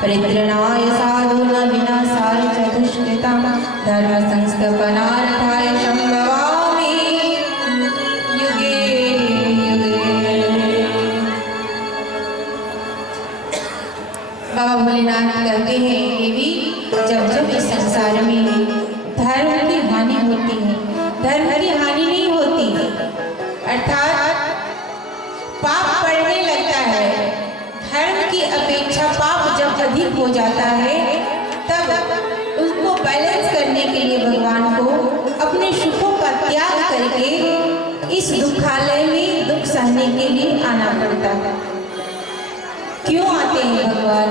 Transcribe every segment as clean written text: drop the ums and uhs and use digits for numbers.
परित्रणाय साधूनां विनाशाय च दुष्कृतां धर्म संस्थापनार्थाय संभवामि युगे युगे। बाबा भोलेनाथ कहते हैं देवी, जब जब इस संसार में धर्म की हानि होती है, धर्म की हानि नहीं होती, अर्थात पाप बढ़ने लगता है, धर्म की अपेक्षा पाप जब अधिक हो जाता है, तब उसको बैलेंस करने के लिए भगवान को अपने सुखों का त्याग करके इस दुखालय में दुख सहने के लिए आना पड़ता है। क्यों आते हैं भगवान?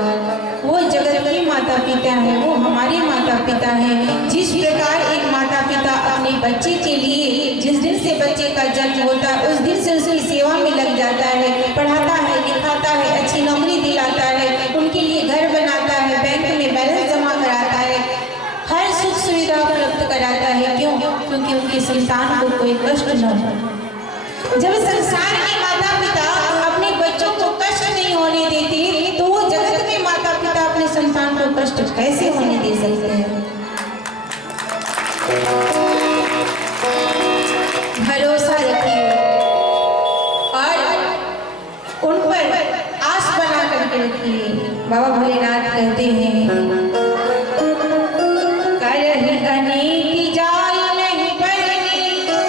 वो जगत के माता पिता हैं, वो हमारे माता पिता हैं। जिस प्रकार एक माता पिता अपने बच्चे के लिए जिस दिन से बच्चे का जन्म होता है उस दिन से उसकी सेवा में लग जाता है, पढ़ाता है, लिखाता है, अच्छी नौकरी दिलाता है, उनके लिए घर बनाता है, बैंक में बैलेंस जमा कराता है, हर सुख सुविधा उपलब्ध कराता है। क्यों? क्योंकि उनके संतान को कोई कष्ट न हो। जब संसार के माता पिता अपने बच्चों को कष्ट नहीं होने देते, तो वो जगत में माता पिता अपने संतान को कष्ट कैसे होने दे सकते हैं? भरोसा रखिए और उन पर आस बना करके रखिए। बाबा भोलेनाथ कहते हैं, करहि अनीति जाय नहीं परनी,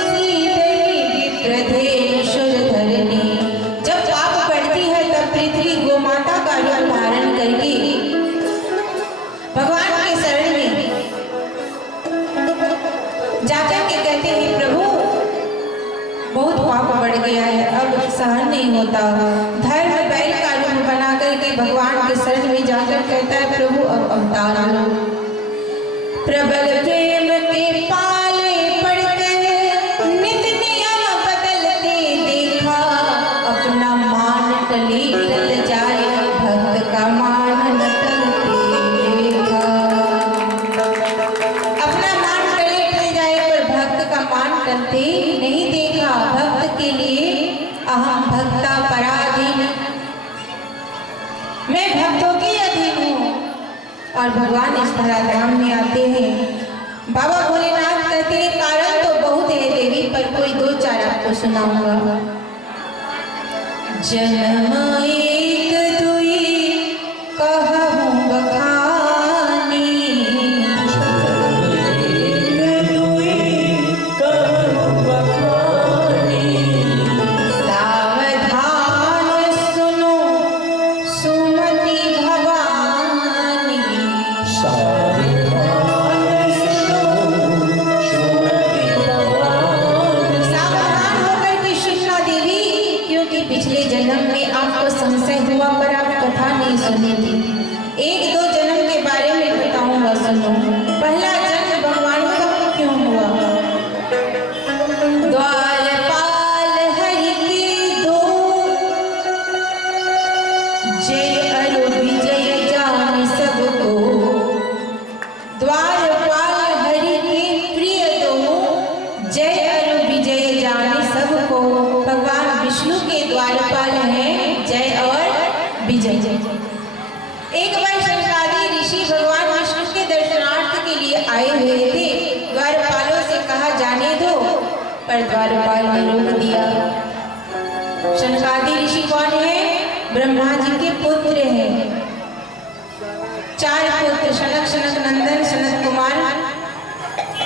सीधे विप्रधेय सुर धरनी। जब पाप बढ़ती है तब पृथ्वी गोमाता का रूप धारण करके भगवान के शरण में जाकर के कहते हैं, प्रभु बहुत पाप बढ़ गया है, अब सहन नहीं होता। धर्म बैल का रूप बना करके भगवान के शरण में जाकर कहता है, प्रभु अब अवतार लो। प्रबल प्रेम के पाले पड़ते नित नियम बदलते देखा, अपना मान टले टल जाए भक्त का मान न टलते देखा। अपना मान टले टल जाए पर भक्त का मान टलते नहीं देखा। भक्त के लिए अहम भक्ता पराधीन, मैं भक्तों की अधीन हूँ। और भगवान इस धराधाम में आते हैं। बाबा भोलेनाथ कहते हैं, कारण तो बहुत है देवी, पर कोई दो चार आपको सुनाऊंगा। जन्म एक दुई कहूँ बखानी, सावधान सुनो सुमति भवानी। सावधान होकर के सुनना देवी, क्योंकि पिछले जन्म में आपको संशय हुआ पर आप कथा नहीं सुनी थी। एक दो जन्म के बारे में बताऊंगा, सुनो। पहला जन्म भगवान का क्यों हुआ? द्वारपाल हरि के दो, जय अरु विजय जान सबको। द्वारपाल हरि के प्रिय दो, जय अरु विजय जान सबको। भगवान विष्णु के द्वारपाल हैं जय और विजय। एक बार शंकादि ऋषि भगवान विष्णु के दर्शनार्थ के लिए आए हुए थे। द्वारपालों से कहा जाने दो, पर द्वारपाल ने रोक दिया। शंकादि ऋषि कौन है? ब्रह्मा जी के पुत्र हैं। चार पुत्र, शनक, शनक नंदन, सनत कुमार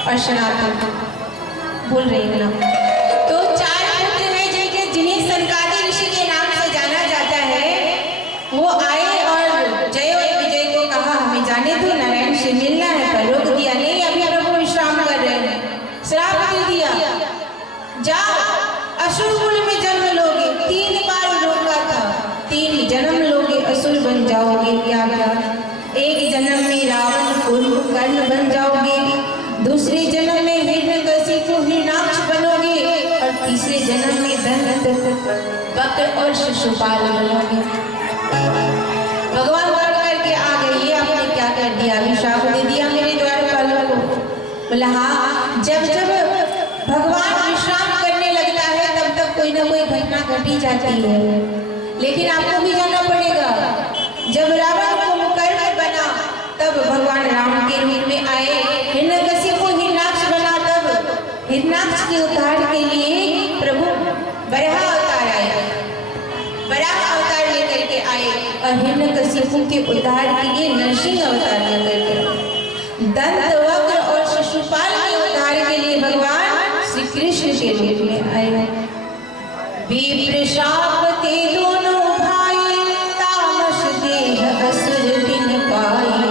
और सनातन। बोल रही हूँ ना? तो चार पुत्र हैं जिन्हें शंकादि ऋषि के नाम से जाना जाता है। वो आए और जय और विजय को कहा, हमें जाने दो, नारायण से मिलना है, पर रोक दिया। नहीं, अभी प्रभु विश्राम कर रहे हैं। श्राप दे दिया, जाओ असुर कुल में जन्म लोगे। 3 बार रोका था, 3 जन्म लोगे, असुर बन जाओगे। क्या क्या? एक जन्म में रावण कुंभकर्ण बन जाओगे, दूसरे जन्म में हिरण्यकशिपु वक्र और शिशुपाल बनोगे। भगवान दौड़ करके आ गए, ये आपने क्या कर दिया, अभिशाप दे दिया मेरे द्वारपालों को। बोला हाँ, जब जब भगवान विश्राम करने लगता है तब तक कोई ना कोई घटना घटी जाती है, लेकिन आपको भी जाना पड़ेगा। जब रावण कुंभकर्ण बना तब भगवान राम के रूप में आए, हिरण्यकशिपु हिरणाक्ष बना तब हिरणाक्ष के उद्धार के लिए प्रभु वराह अवतार आए, वराह अवतार लेकर के आए और हिरण्यकशिपु के उद्धार के लिए नरसिंह अवतार लेकर के आए। दंत वक्र और शिशुपाल के उद्धार के लिए भगवान श्री कृष्ण के रूप में आए। विप्र शाप ते दोनों भाई, तामस देह असुर दिन पाई।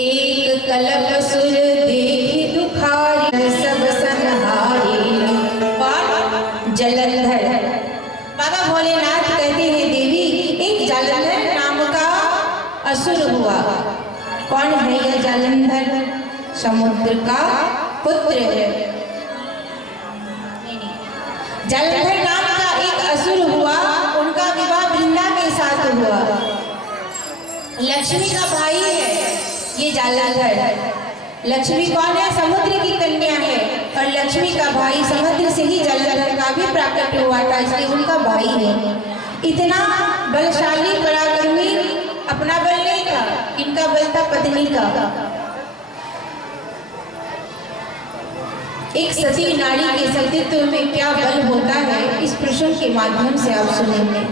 एक कलप सुर देख दुखारी, सब संहारी। और जलंधर, बाबा भोलेनाथ कहते हैं देवी, एक जलंधर नाम का असुर हुआ। कौन है यह जलंधर? समुद्र का पुत्र है। जलंधर नाम का एक असुर हुआ, उनका विवाह वृंदा के साथ हुआ। लक्ष्मी का भाई है ये जलंधर। लक्ष्मी कौन है? समुद्र की कन्या है, और लक्ष्मी का भाई समुद्र से ही जलंधर का भी प्राकट्य हुआ था, इसलिए उनका भाई है। इतना बलशाली पराक्रमी अपना बल नहीं था, इनका बल था पत्नी का। एक सती नारी के सतीत्व में क्या बल होता है, इस प्रश्न के माध्यम से आप सुनेंगे।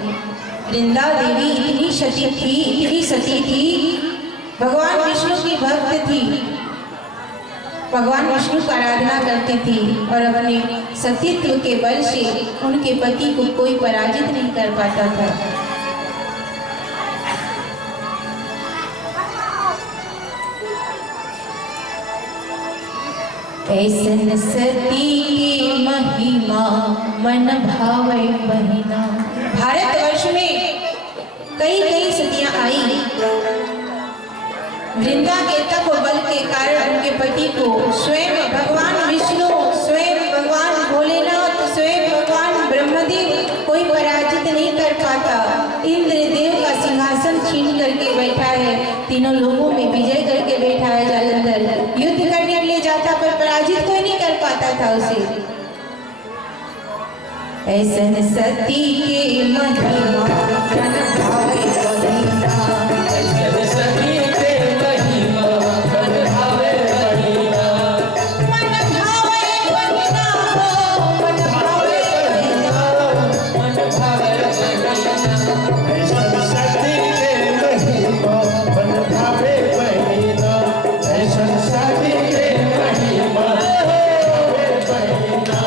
वृंदा देवी इतनी सती थी, भगवान विष्णु की भक्त थी, भगवान विष्णु का आराधना करती थी, और अपने सतीत्व के बल से उनके पति को कोई पराजित नहीं कर पाता था। ऐसन सती की महिमा मन भावे बहिना। भारतवर्ष में कई सतियां आई। वृंदा के तप बल के कारण उनके पति को स्वयं भगवान विष्णु, स्वयं भगवान भोलेनाथ, स्वयं भगवान ब्रह्मदेव कोई पराजित नहीं कर पाता। इंद्रदेव का सिंहासन छीन करके बैठा है, तीनों लोगों में विजय करके बैठा है जलंधर। युद्ध करने के लिए जाता पर पराजित कोई नहीं कर पाता था उसे। ऐसन सती के महिमा मन भावे बहिना। ऐसन सती के महिमा मन भावे बहिना। मन भावे बहिना, मन भावे बहिना, मन भावे बहिना। ऐसन सती के महिमा मन भावे बहिना। ऐसन सती के महिमा भावे बहिना।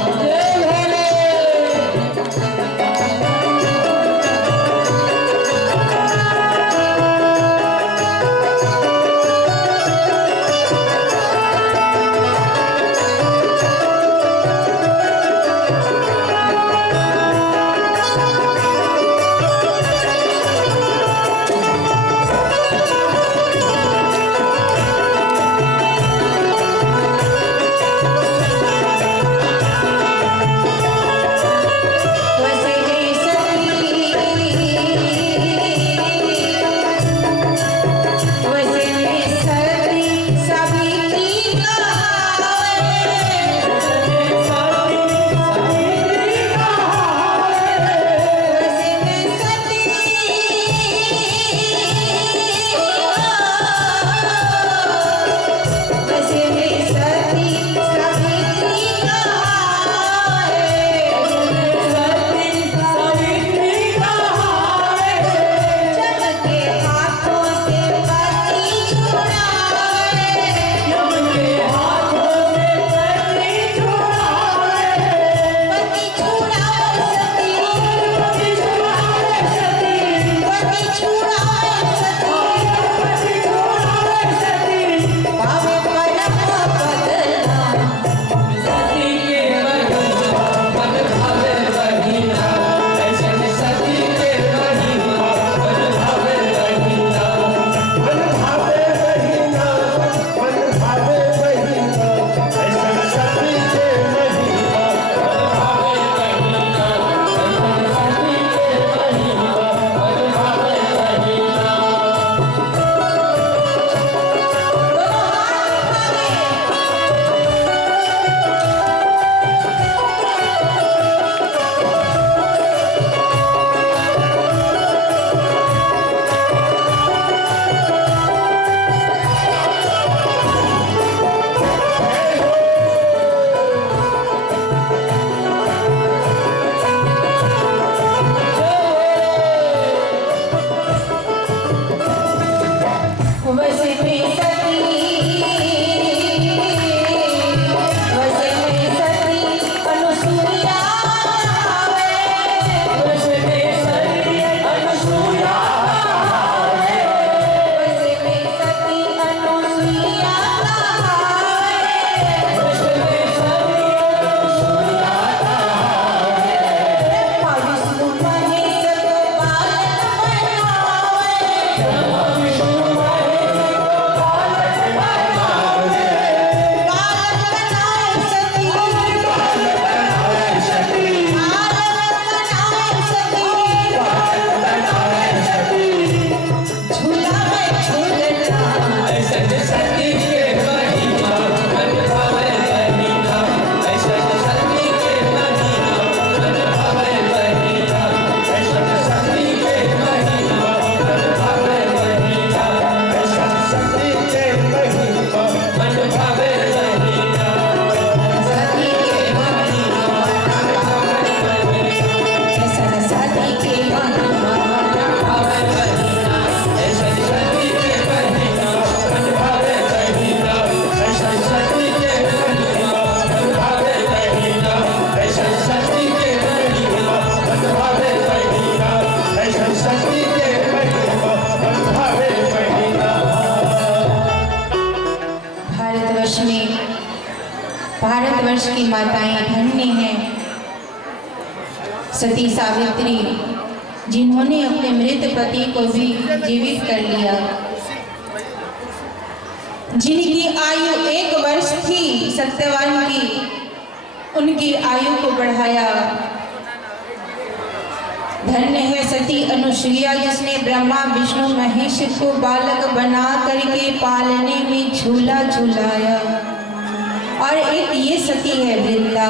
माताएं धन्य हैं। सती सावित्री जिन्होंने अपने मृत पति को भी जीवित कर लिया, जिनकी आयु 1 वर्ष थी सत्यवान की, उनकी आयु को बढ़ाया। धन्य है सती अनुसुईया जिसने ब्रह्मा विष्णु महेश को बालक बना करके पालने में झूला झूलाया। और एक ये सती है वृंदा,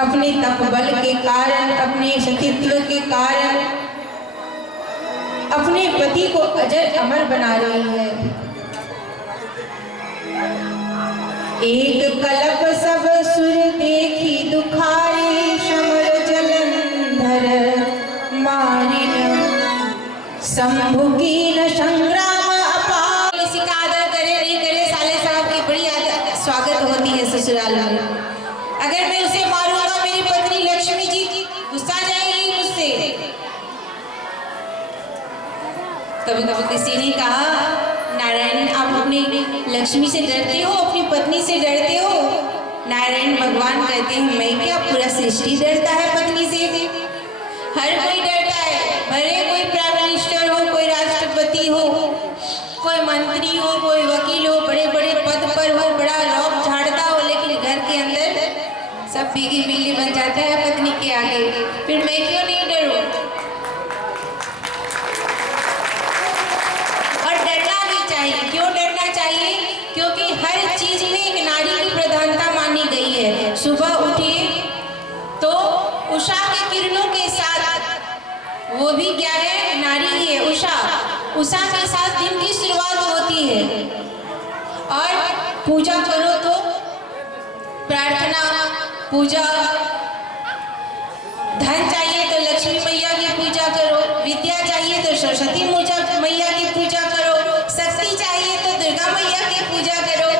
अपने तपबल के कारण, अपने सतीत्व के कारण अपने पति को अजर अमर बना रही है। एक कलप सब सुर देखी दुखारी, समर जलंधर मारिन शंभु की न संग्राम अपार। किसी का आदर करे नहीं करे, साले साहब की बड़ी स्वागत होती है ससुराल में। अगर मैं उसे मारूंगा, मेरी पत्नी लक्ष्मी जी गुस्सा जाएगी मुझसे। कभी कभी किसी ने कहा, नारायण आप अपनी लक्ष्मी से डरते हो, अपनी पत्नी से डरते हो? नारायण भगवान कहते हैं, मैं क्या, पूरा सृष्टि डरता है पत्नी से। हर कोई डरता है, भले कोई प्राइम मिनिस्टर हो, कोई राष्ट्रपति हो, कोई मंत्री हो, कोई वकील हो, बड़े बड़े पद पर हो, बड़ा लॉक झाड़ता हो, लेकिन घर के अंदर सब भीगी बिल्ली बन जाता है पत्नी के आगे। फिर मैं क्यों नहीं डरूं? और डरना भी चाहिए। क्यों डरना चाहिए? क्योंकि हर चीज में एक नारी की प्रधानता मानी गई है। सुबह उठिए तो उषा के किरणों के साथ, वो भी क्या है, नारी ही है, उषा। उषा के साथ दिन की शुरुआत होती है। और पूजा करो तो प्रार्थना, पूजा, धन चाहिए तो लक्ष्मी मैया की पूजा करो, विद्या चाहिए तो सरस्वती मैया की पूजा करो, शक्ति चाहिए तो दुर्गा मैया की पूजा करो।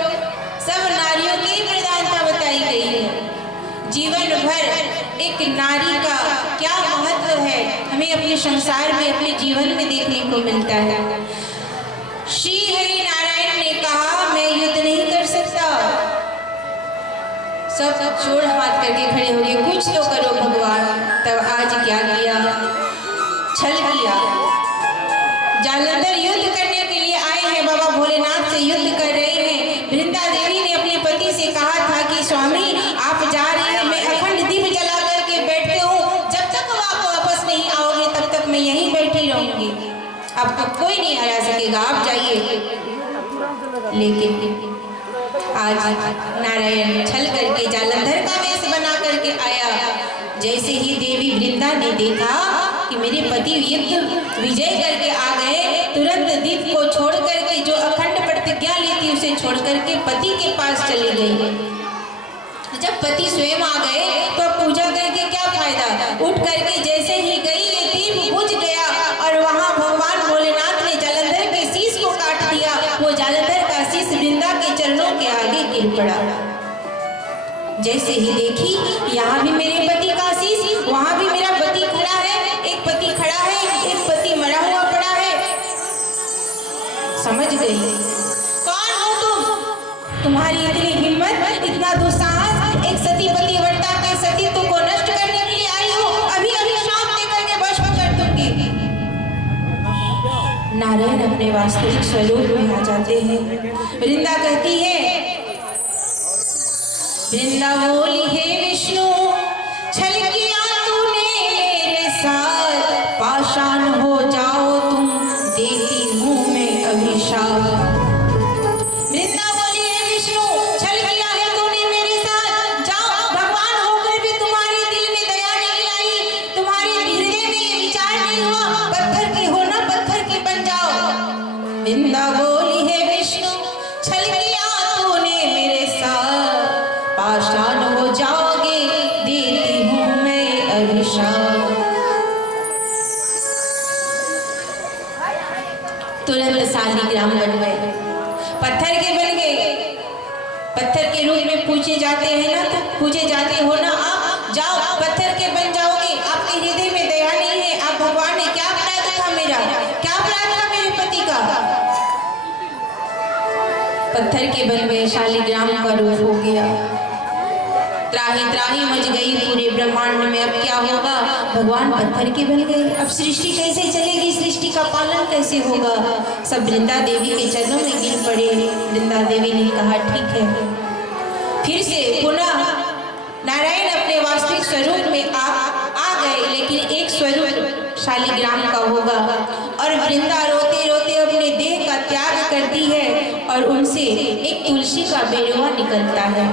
सब नारियों की प्रधानता बताई गई है। जीवन भर एक नारी का क्या महत्व है, हमें अपने संसार में, अपने जीवन में देखने को मिलता है। श्री हरि नारायण ने कहा, मैं युद्ध नहीं कर सकता। सब जोड़ हाथ करके खड़े हो गए, कुछ तो करो भगवान। तब आज क्या किया? छल किया। जालंधर युद्ध करने के लिए आए हैं, बाबा भोलेनाथ से युद्ध कर रहे हैं। वृंदा देवी ने अपने पति से कहा था कि स्वामी आप जा रहे हैं, मैं अखंड दीप जला करके बैठते हूँ, जब तक आप वापस नहीं आओगे तब तक मैं यहीं बैठी रहूंगी, आपको कोई नहीं हरा सकेगा, आप जाइए। लेकिन आज नारायण छल करके जालंधर का वेश बना करके आया। जैसे ही देवी वृंदा ने देखा कि मेरे पति युद्ध विजय करके आ गए, तुरंत दीप को छोड़ करके, जो अखंड प्रतिज्ञा ली थी उसे छोड़ करके पति के पास चली गई। जब पति स्वयं आ गए तो पूजा करके क्या फायदा? उठ करके जैसे ही गई, ये दीप बुझ गया और वहां भगवान भोलेनाथ ने जालंधर के शीश को काट दिया। वो जालंधर का शीश वृंदा के चरणों के आगे गिर पड़ा। जैसे ही देखी, यहाँ भी मेरे पति का शीश, वहां भी मेरा पति खड़ा है, एक पति खड़ा है, एक पति मरा हुआ पड़ा है। समझ गई, कौन हो तुम? तुम्हारी इतनी हिम्मत, इतना दुस्साहस, एक सती पतिव्रता के सतीत्व को नष्ट करने के लिए आई हो? अभी अभी शाम देकर के भस्म कर दूंगी। नारायण अपने वास्तविक स्वरूप में आ जाते हैं। वृंदा कहती है, वृंदा बोली, हे विष्णु छल किया तूने मेरे साथ, पाषाण हो जाओ तुम, देती हूँ मैं अभिशाप। वृंदा बोली, हे विष्णु छल किया है तूने मेरे साथ, जाओ, भगवान होकर भी तुम्हारे दिल में दया नहीं आई, तुम्हारे हृदय में ये विचार नहीं हुआ, पत्थर की हो ना पत्थर की बन जाओ। वृंदा बोली, हे विष्णु छल किया तूने मेरे साथ, पाषाण हो जाओगे, देती हूँ मैं अभिशाप। तुरंत शालिग्राम बन गए, पत्थर के बन गए। पत्थर के रूप में पूछे जाते हैं ना, तो पूछे जाते हो ना आप, जाओ पत्थर के बन जाओगे। आपके हृदय में दया नहीं है, आप भगवान ने क्या अपराध था मेरा, क्या अपराध था मेरे पति का? पत्थर के बन गए, शालिग्राम का रूप हो गया। त्राही त्राही मच गई पूरे ब्रह्मांड में, अब क्या होगा? भगवान पत्थर के बन गए, अब सृष्टि कैसे चलेगी? सृष्टि का पालन कैसे होगा? सब वृंदा देवी के चरणों में गिर पड़े। वृंदा देवी ने कहा ठीक है। फिर से पुनः नारायण अपने वास्तविक स्वरूप में आ गए, लेकिन एक स्वरूप शालिग्राम का होगा। और वृंदा रोते रोते अपने देह का त्याग करती है और उनसे एक तुलसी का बेरुआ निकलता है।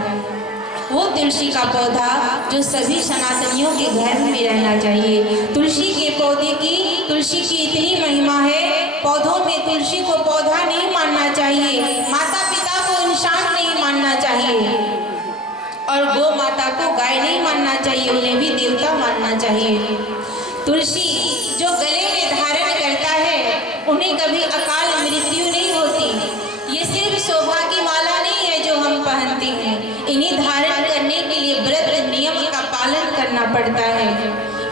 वो तुलसी का पौधा जो सभी सनातनियों के घर में रहना चाहिए। तुलसी के पौधे की, तुलसी की इतनी महिमा है, पौधों में तुलसी को पौधा नहीं मानना चाहिए, माता पिता को इंसान नहीं मानना चाहिए, और गौ माता को गाय नहीं मानना चाहिए, उन्हें भी देवता मानना चाहिए। तुलसी जो गले में धारण करता है, उन्हें कभी अकाल मृत्यु नहीं होती। ये सिर्फ शोभा की माला नहीं है जो हम पहनते हैं, इन्हें धारण करने के लिए व्रत नियम का पालन करना पड़ता है,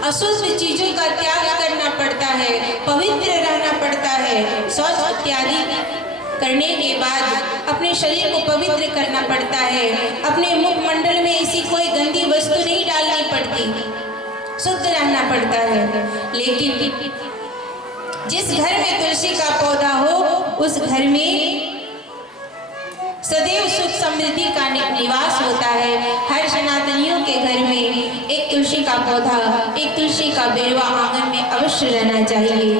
अशुद्ध चीजों का त्याग करना पड़ता है, पवित्र रहना पड़ता है। शौच इत्यादि करने के बाद अपने शरीर को पवित्र करना पड़ता है, अपने मुखमंडल में ऐसी कोई गंदी वस्तु नहीं डालनी पड़ती, शुद्ध रहना पड़ता है। लेकिन जिस घर में तुलसी का पौधा हो, उस घर में सदैव सुख समृद्धि का निवास होता है। हर सनातनियों के घर में एक तुलसी का पौधा, एक तुलसी का बेरुआ आंगन में अवश्य रहना चाहिए।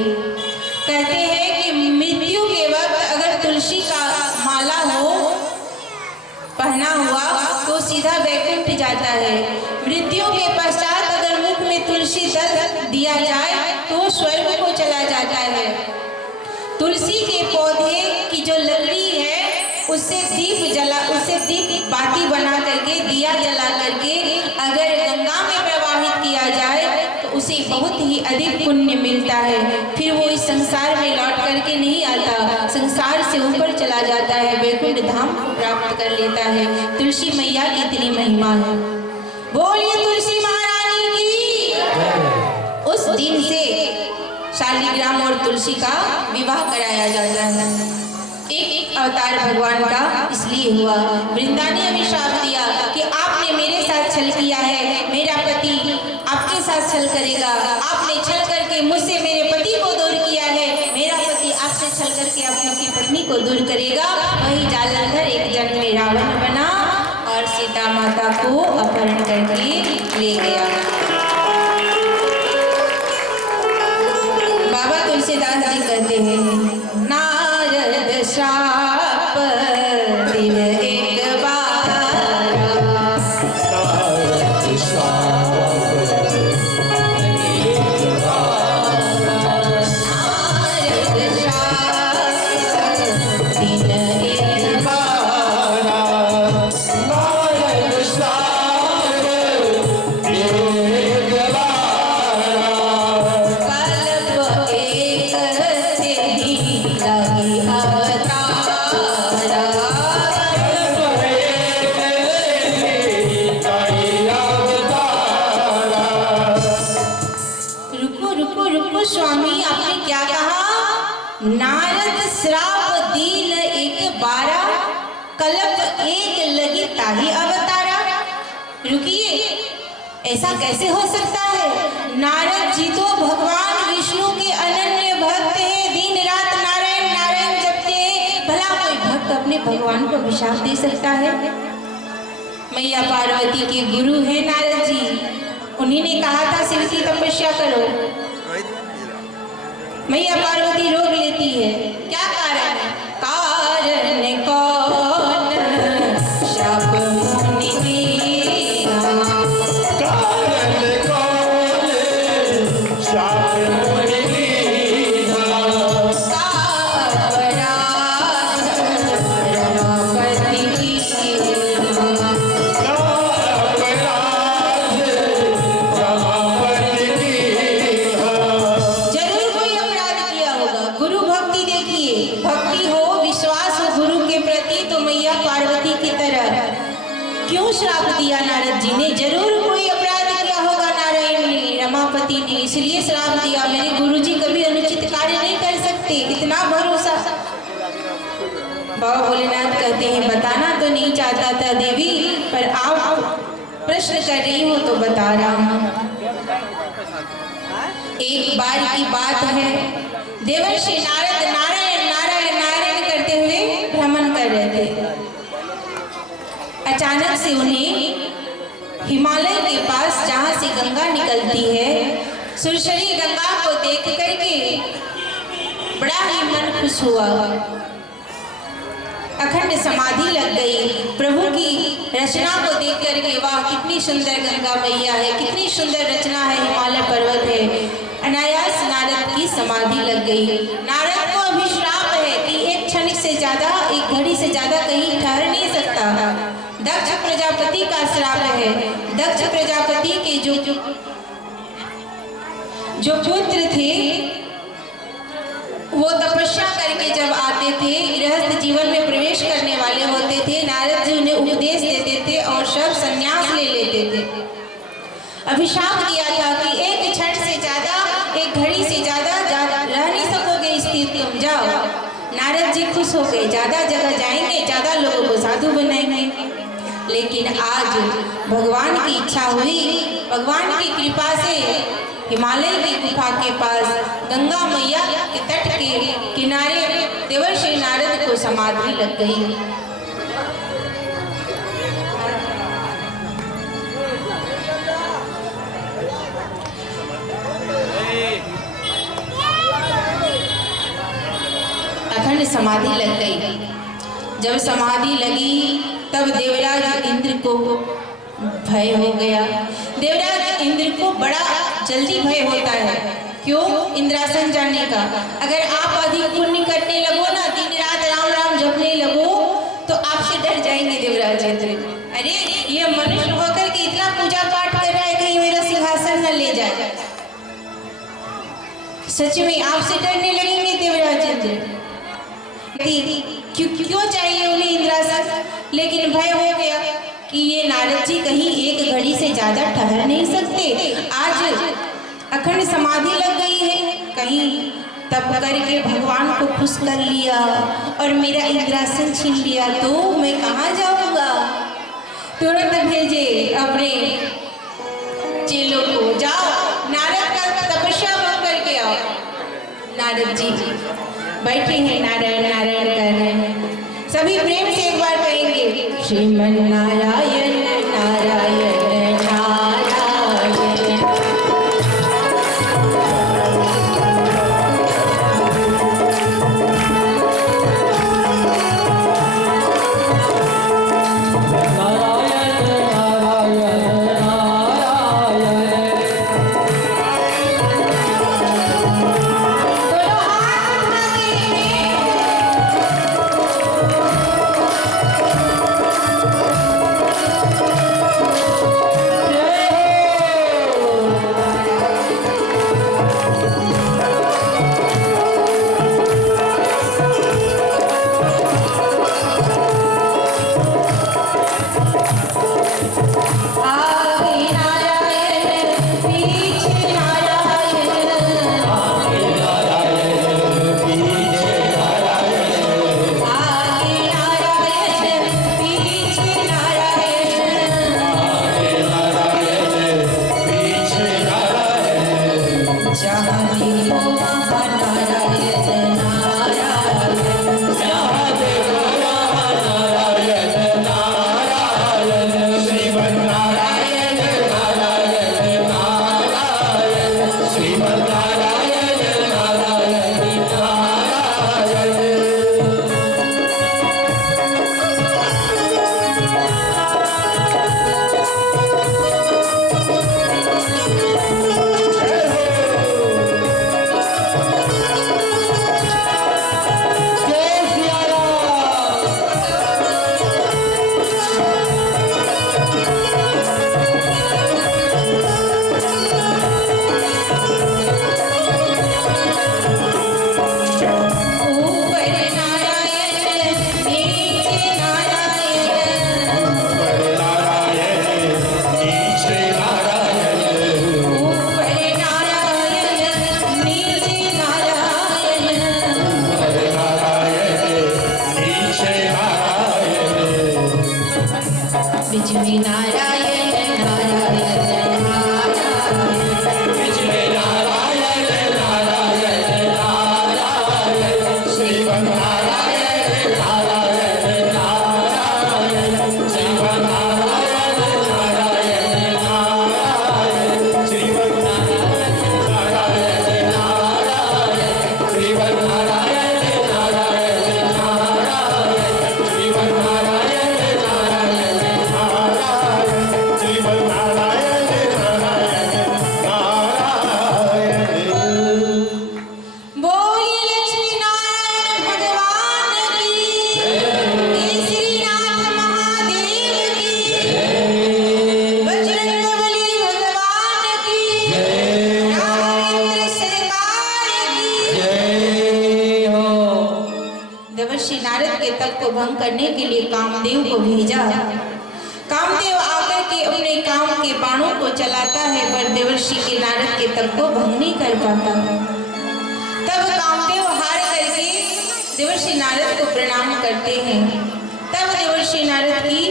कहते हैं कि मृत्यु के वक्त अगर तुलसी का माला हो पहना हुआ तो सीधा वैकुंठ जाता है। मृत्यु के पश्चात अगर मुख में तुलसी दल दिया जाए तो स्वर्ग को चला जाता है। तुलसी के पौधे की जो लकड़ी है उससे दीप बाती बना करके, दिया जला करके अगर गंगा में प्रवाहित किया जाए तो उसे बहुत ही अधिक पुण्य मिलता है। फिर वो इस संसार में लौट करके नहीं आता, संसार से ऊपर चला जाता है, वैकुंठ धाम को प्राप्त कर लेता है। तुलसी मैया की इतनी महिमा है। बोलिए तुलसी महारानी की। उस दिन से शालिग्राम और तुलसी का विवाह कराया जाता है। एक अवतार भगवान का इसलिए हुआ। वृंदा ने हमें श्राप दिया कि आपने मेरे साथ छल किया है, मेरा पति आपके साथ छल करेगा, आपने छल करके मुझसे मेरे पति को दूर किया है, मेरा पति आपसे छल करके आपकी पत्नी को दूर करेगा। वही जालंधर एक जन्म में रावण बना और सीता माता को अपहरण करके ले गया। बाबा तुलसीदास जी कहते हैं, नारद श्राप दिन एक बार, नारद श्राप दिन एक बार, नारद श्राप एक बार, कल्प एक से ही लगी अवतारा, रुको स्वामी, आपने क्या कहा? नारद श्राप दीन एक बारा, कल्प एक लगी ताही अवतारा। रुकिए, ऐसा कैसे हो सकता है? नारद जी तो भगवान विष्णु के अनन्य भक्त हैं, दिन रात नारायण नारायण जपते हैं। भला कोई भक्त अपने भगवान को अभिशाप दे सकता है? मैया पार्वती के गुरु हैं नारद जी, उन्हीं ने कहा था शिव की तपस्या करो। मैया पार्वती रोक लेती है। क्या कारण है? कारण कौन शाप मुनि दीना, कारण कौन शाप मुनि दीना, अपराध रमापति कीना, क्यों श्राप दिया नारद जी ने? जरूर कोई अपराध किया होगा नारायण ने, रमापति ने, इसलिए श्राप दिया। मेरे गुरुजी कभी अनुचित कार्य नहीं कर सकते, इतना भरोसा। बाबा भोलेनाथ कहते हैं, बताना तो नहीं चाहता था देवी, पर आप प्रश्न कर रही हूँ तो बता रहा हूँ। एक बार की बात है, देवर्षि नारद नारायण नारायण नारायण करते हुए भ्रमण कर रहे थे। अचानक से उन्हें हिमालय के पास जहाँ से गंगा निकलती है, सुरसरी गंगा को देख करके बड़ा ही मन खुश हुआ। अखंड समाधि लग गई। प्रभु की रचना को देख करके, वाह कितनी सुंदर गंगा मैया है, कितनी सुंदर रचना है, हिमालय पर्वत है। अनायास नारद की समाधि लग गई। नारद को अभिश्राप है कि एक क्षण से ज्यादा, एक घड़ी से ज्यादा कहीं ठहर नहीं सकता। दक्ष प्रजापति का श्राप है। दक्ष प्रजापति के जो पुत्र थे वो तपस्या करके जब आते थे, गृहस्थ जीवन में प्रवेश करने वाले होते थे, नारद जी उन्हें उपदेश देते थे और सब संन्यास ले लेते थे। अभिशाप दिया था कि एक क्षण से ज्यादा, एक घड़ी से ज्यादा रह नहीं सकोगे स्थिर, तुम जाओ। नारद जी खुश हो गए, ज्यादा जगह जाएंगे, ज्यादा लोगों को साधु बनाएंगे। लेकिन आज भगवान की इच्छा हुई, भगवान की कृपा से हिमालय की गुफा के पास गंगा मैया के तट के किनारे देवर्षि नारद को समाधि लग गई। अखंड समाधि लग गई। जब समाधि लगी तब देवराज इंद्र को भय हो गया। देवराज इंद्र को बड़ा जल्दी भय होता है। क्यों? इंद्रासन जाने का। अगर आप अधिक पुण्य करने लगो ना, दिन रात राम राम जपने लगो, तो आपसे डर जाएंगे देवराज इंद्र। अरे ये मनुष्य होकर के इतना पूजा पाठ कर रहा है, कहीं मेरा सिंहासन न ले जाए। सच में आपसे डरने लगेंगे देवराज इंद्र। क्यों चाहिए उन्हें इंद्रासन? लेकिन भय हो गया कि ये नारद जी कहीं एक घड़ी से ज्यादा ठहर नहीं सकते। आज अखंड समाधि लग गई है, कहीं तप करके भगवान को खुश कर लिया और मेरा इंद्रासन छीन लिया तो मैं कहाँ जाऊंगा। तुरंत भेजे अपने चेलों को, जाओ नारद का तपस्या भंग करके आओ। नारद जी बैठे हैं, नारायण नारायण कर रहे हैं। सभी प्रेम से एक बार कहेंगे, श्रीमन नारायण नारायण नारायण। करने के लिए कामदेव को भेजा। कामदेव आकर के अपने काम के बाणों को चलाता है, पर देवर्षि के नारद के तप को भंग नहीं कर पाता। तब कामदेव हार करके देवर्षि नारद को प्रणाम करते हैं। तब देवर्षि नारद की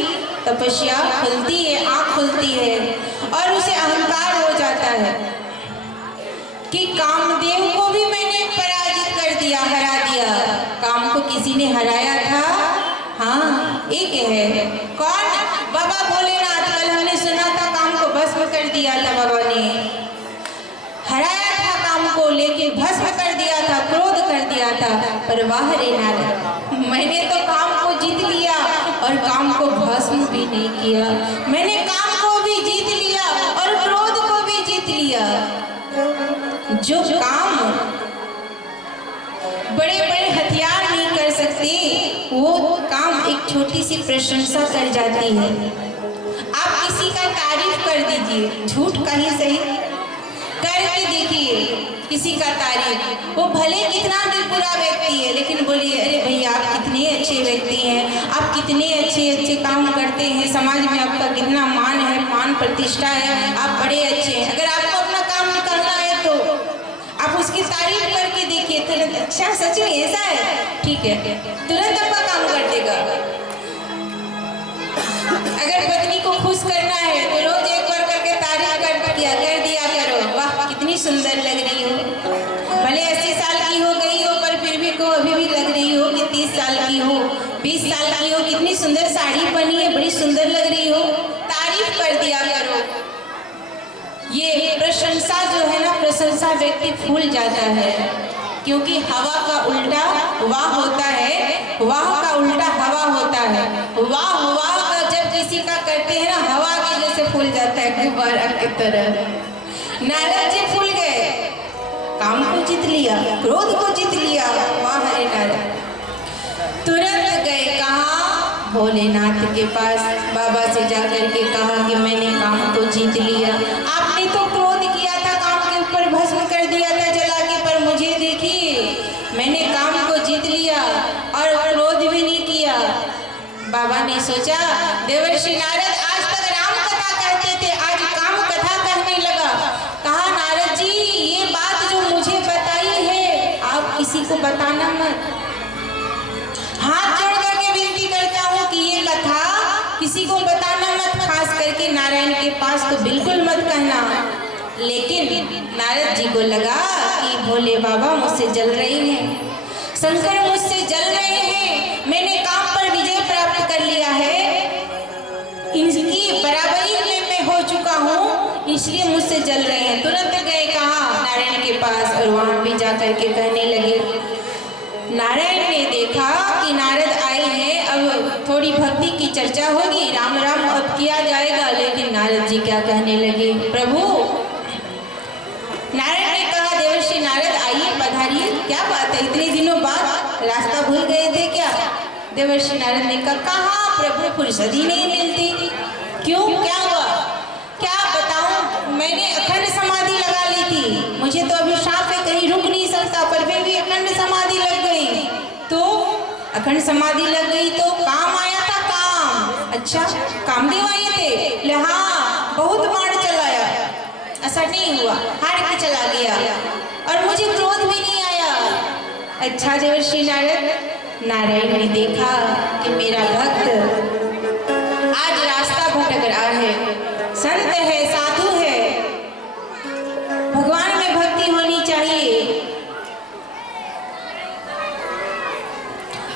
तपस्या खुलती है, आँख खुलती है और उसे अहंकार हो जाता है कि कामदेव को भी मैंने पराजित कर दिया, हरा दिया। काम को किसी ने हराया था, हाँ एक है। कौन? बाबा भोलेनाथ। कल हमने सुना था काम को भस्म कर दिया था बाबा ने। हराया था काम को, लेकिन भस्म कर दिया था, क्रोध कर दिया था। पर वाह रे नारद, मैंने तो काम को जीत लिया और काम को भस्म भी नहीं किया। मैंने काम को भी जीत लिया और क्रोध को भी जीत लिया। जो काम बड़े बड़े हथियार नहीं कर सकते, वो काम एक छोटी सी प्रशंसा कर जाती है। आप किसी का तारीफ कर दीजिए, झूठ का ही सही, करके देखिए किसी का तारीफ। वो भले कितना भी बुरा व्यक्ति है, लेकिन बोलिए अरे भैया आप कितने अच्छे व्यक्ति हैं, आप कितने अच्छे अच्छे काम करते हैं, समाज में आपका कितना मान है, मान प्रतिष्ठा है, आप बड़े अच्छे हैं। अगर आपको अपना काम निकालना है तो आप उसकी तारीफ करके देखिए, तुरंत अच्छा सच में ऐसा है, ठीक है, तुरंत आपका काम कर देगा। अगर पत्नी को खुश करना है तो रोज एक बार करके तारीफ कर दिया करो, वाह कितनी सुंदर लग रही हो। भले 80 साल की हो गई हो, पर फिर भी को अभी भी लग रही हो कि 30 साल की हो, 20 साल की हो, कितनी सुंदर साड़ी पहनी है, बड़ी सुंदर लग रही हो, तारीफ कर दिया करो। ये प्रशंसा जो है ना, प्रशंसा व्यक्ति भूल जाता है, क्योंकि हवा का उल्टा वाह होता है, वाह का उल्टा हवा होता है। वाह वाह का जब किसी का करते हैं ना, हवा के जैसे फूल जाता है, गुब्बारा की तरह। नारद जी फूल गए, काम को जीत लिया, क्रोध को जीत लिया, वाह हरे नारद। तुरंत गए कहाँ? भोलेनाथ के पास। बाबा से जाकर के कहा कि मैंने काम को जीत लिया। आपने तो क्रोध किया था, काम के ऊपर भस्म कर दिया था जला के, पर मुझे देखिए मैंने काम को जीत लिया और क्रोध भी नहीं किया। बाबा ने सोचा देवर्षि नारद आज तक राम कथा कहते थे, आज काम कथा कहने लगा। कहा नारद जी ये बात जो मुझे बताई है आप किसी को बताना मत। हाथ जोड़ करके विनती करता हूँ कि ये कथा किसी को बताना मत, खास करके नारायण के पास तो बिल्कुल मत कहना। लेकिन नारद जी को लगा कि भोले बाबा मुझसे जल रहे हैं, शंकर मुझसे जल रहे हैं, मैंने काम पर विजय प्राप्त कर लिया है, इनकी बराबरी में मैं हो चुका हूँ, इसलिए मुझसे जल रहे हैं। तुरंत गए कहा नारायण के पास और वहां भी जाकर के कहने लगे। नारायण ने देखा कि नारद आए हैं, अब थोड़ी भक्ति की चर्चा होगी, राम राम अब किया जाएगा। लेकिन नारद जी क्या कहने लगे? प्रभु, नारायण ने कहा देवर्षि नारद आइए पधारिए, क्या बात है, इतने दिनों बाद रास्ता भूल गए थे क्या? देवर्षि नारद ने कहा कहाँ प्रभु, फुर्सत ही नहीं मिलती। क्यों, क्या हुआ? क्या बताऊं, मैंने अखंड समाधि लगा ली थी, मुझे तो अभिशाप है, कहीं रुक नहीं सकता, पर फिर भी अखंड समाधि लग गई। तो अखंड समाधि लग गई तो काम आया था, काम। अच्छा, कामदेव आए थे? हाँ, बहुत बाण चलाया, असर नहीं हुआ, हार के चला गया और मुझे क्रोध भी नहीं आया। अच्छा देवर्षि नारद, नारायण ने देखा कि मेरा भक्त आज रास्ता भटक रहा है, संत है, साधु है, भगवान में भक्ति होनी चाहिए,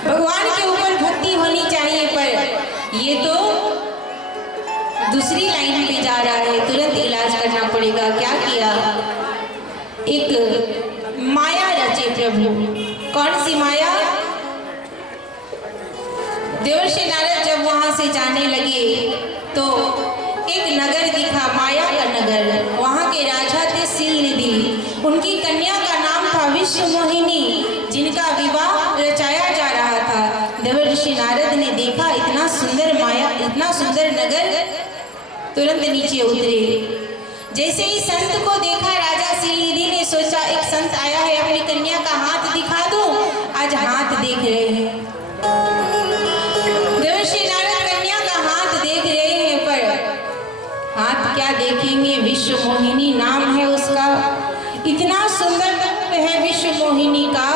भगवान के ऊपर भक्ति होनी चाहिए, पर ये तो दूसरी लाइन पे जा रहा है, तुरंत इलाज करना पड़ेगा। क्या किया? एक माया रचे प्रभु। कौन सी माया? देवर्षि नारद जब वहां से जाने लगे तो एक नगर दिखा, माया का नगर। वहां के राजा थे सिलनिधि, उनकी कन्या का नाम था विश्वमोहिनी, जिनका विवाह रचाया जा रहा था। देवर्षि नारद ने देखा इतना सुंदर माया, इतना सुंदर नगर, तुरंत नीचे उतरे। जैसे ही संत को देखा राजा सिलनिधि ने सोचा एक संत आया है, अपनी कन्या का हाथ दिखा दूं। आज हाथ देख रहे हैं, क्या देखेंगे, विश्व मोहिनी नाम है उसका। इतना सुंदर रूप है विश्व मोहिनी का।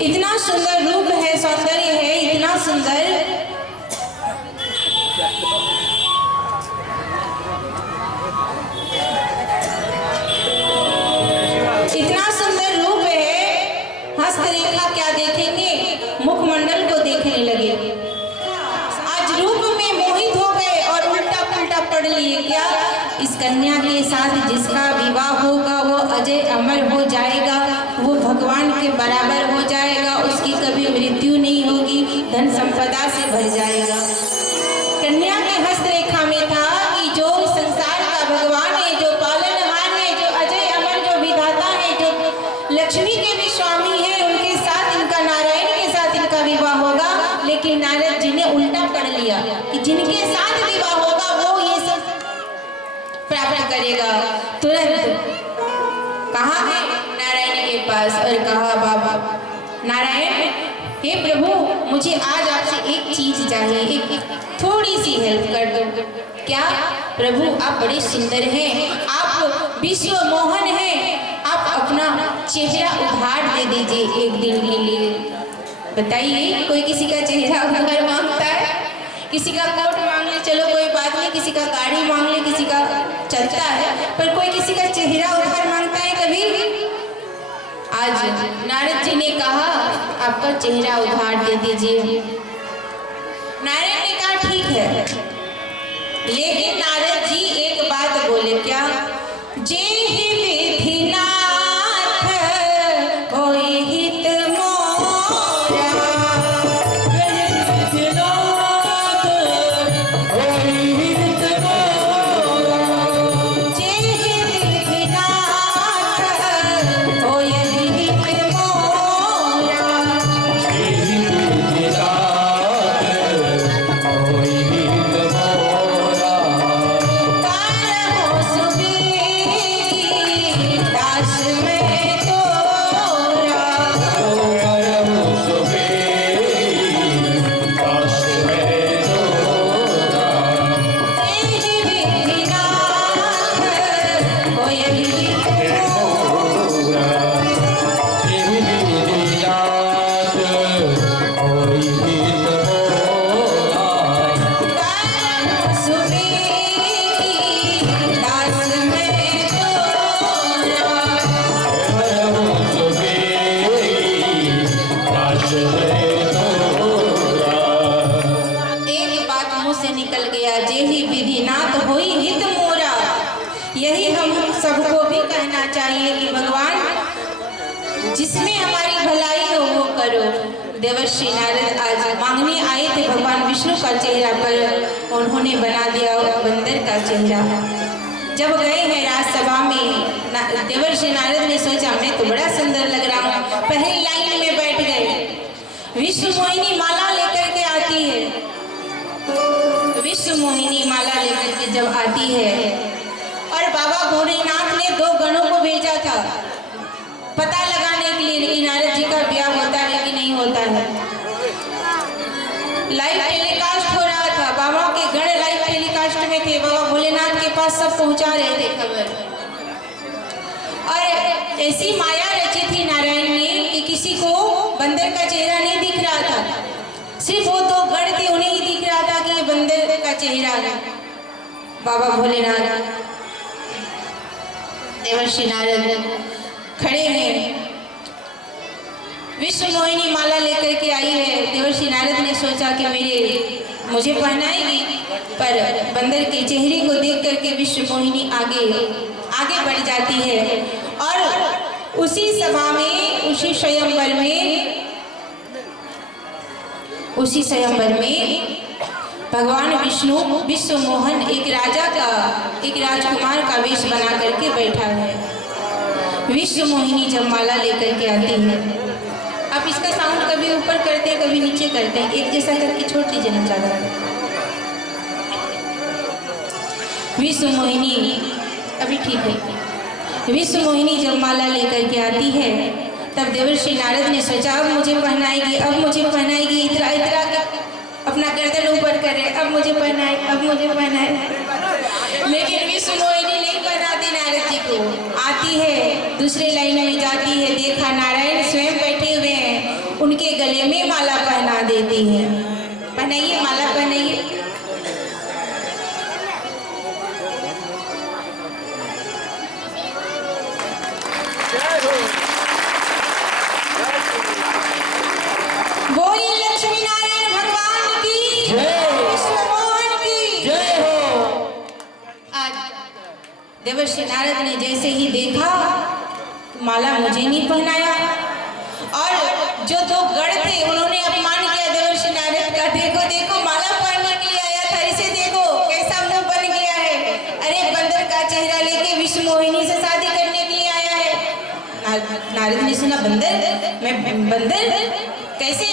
इतना सुंदर रूप है, सौंदर्य है इतना सुंदर। इतना सुंदर रूप है, हस्तरेखा क्या देखेंगे, मुखमंडल को देखने लगे। आज रूप में मोहित हो गए और उल्टा पुल्टा पढ़ लिए। क्या? इस कन्या के साथ जिसका विवाह होगा वो अजय अमर हो जाएगा, वो भगवान के बराबर हो जाएगा, उसकी कभी मृत्यु नहीं होगी, धन संपदा से भर जाएगा। कन्या के हस्तरेखा में था कि जो संसार का भगवान है, जो पालनहार है, जो अजय अमर, जो विधाता है, जो लक्ष्मी के भी स्वामी है, उनके साथ इनका, नारायण के साथ इनका विवाह होगा। लेकिन नारद जी ने उल्टा पढ़ लिया कि जिनके साथ विवाह होगा वो ये सब प्राप्त करेगा। तुरंत कहा है नारायण के पास और कहा, बाबा नारायण, हे प्रभु, मुझे आज आपसे एक चीज चाहिए, एक थोड़ी सी हेल्प कर दो। क्या? प्रभु आप बड़े सुंदर हैं, आप विश्व मोहन हैं, आप अपना चेहरा उधार दे दीजिए एक दिन के लिए। बताइए, कोई किसी का चेहरा उधार मांगता है? किसी का कोट मांग ले, चलो कोई बात नहीं, किसी का गाड़ी मांग ले, किसी का चलता है, पर कोई किसी का चेहरा उधार मांगता है कभी? आज नारद जी ने कहा आपका चेहरा उधार दे दीजिए। नारायण ने कहा ठीक है, लेकिन नारद जी एक बात बोले। क्या? जेहि विधिनाथ होई हित मोरा, जेहि विधिनाथ होई हित मोरा, तारहो सुबीर दास में तोरा। तेहि विधिनाथ होई हित मोरा, तारहो सुबीर दास में तोरा। एक बात मुंह से निकल गया, जेहि विधिनाथ होई हित मोरा। यही हम सबको भी कहना चाहिए कि भगवान जिसमें हमारी भलाई हो वो करो। देवर्षि नारद आज मांगने आए थे भगवान विष्णु का चेहरा, पर उन्होंने बना दिया बंदर का चेहरा। जब गए हैं राजसभा में, देवर्षि नारद ने सोचा मैं तो बड़ा सुंदर लग रहा हूँ, पहली लाइन में बैठ गए। विश्व मोहिनी माला लेकर के आती है, विश्व मोहिनी माला लेकर के जब आती है, और बाबा भोलेनाथ ने 2 गणों को भेजा था पता लगाने के लिए कि नारद जी का ब्याह होता है कि नहीं होता है। लाइव टेलीकास्ट हो रहा था, बाबा के गण लाइव टेलीकास्ट में थे, बाबा भोलेनाथ के पास सब पहुंचा रहे थे खबर। और ऐसी माया रची थी नारायण ने कि किसी को बंदर का चेहरा नहीं दिख रहा था, सिर्फ वो 2 गण थे उन्हें ही दिख रहा था कि ये बंदर का चेहरा है। बाबा भोलेनाथ, देवर्षि नारद खड़े हैं, विश्व मोहिनी माला लेकर के आई है। देवर्षि नारद ने सोचा कि मुझे पहनाएगी, पर बंदर के चेहरे को देख करके विश्व मोहिनी आगे बढ़ जाती है। और उसी सभा में, उसी स्वयंवर में भगवान विष्णु विश्व मोहन एक राजकुमार का वेश बना करके बैठा है। विश्व मोहिनी जब माला लेकर के आती है, आप इसका साउंड कभी ऊपर करते हैं कभी नीचे करते हैं, एक जैसा करके छोड़ दीजिए ना ज़्यादा। विश्व मोहिनी अभी ठीक है। विश्व मोहिनी जब माला लेकर के आती है, तब देवर्षि नारद ने सोचा अब मुझे पहनाएगी, इतरा के अपना अपना गर्दन ऊपर करे, अब मुझे पहनाए, अब मुझे पहनाए। लेकिन विष्णु मोहिनी नहीं पहनाती नारद जी को। आती है, दूसरे लाइन में जाती है, देखा नारायण स्वयं बैठे हुए हैं, उनके गले में माला पहना देती है। पहनाइए, माला पहनाइए। बोली लक्ष्मी नारायण भगवान की जय। विष्णु मोहन की जय हो। आज देवर्षि नारद ने जैसे ही देखा, माला मुझे नहीं पहनाया, और जो दो गढ़ थे उन्होंने अपमान किया देवर्षि नारद का। देखो देखो, माला पहनने के लिए आया था, इसे देखो कैसा मुंह बन गया है। अरे बंदर का चेहरा लेके विष्णु मोहिनी से शादी करने के लिए आया है। नारद ने सुना, बंदर? मैं बंदर कैसे?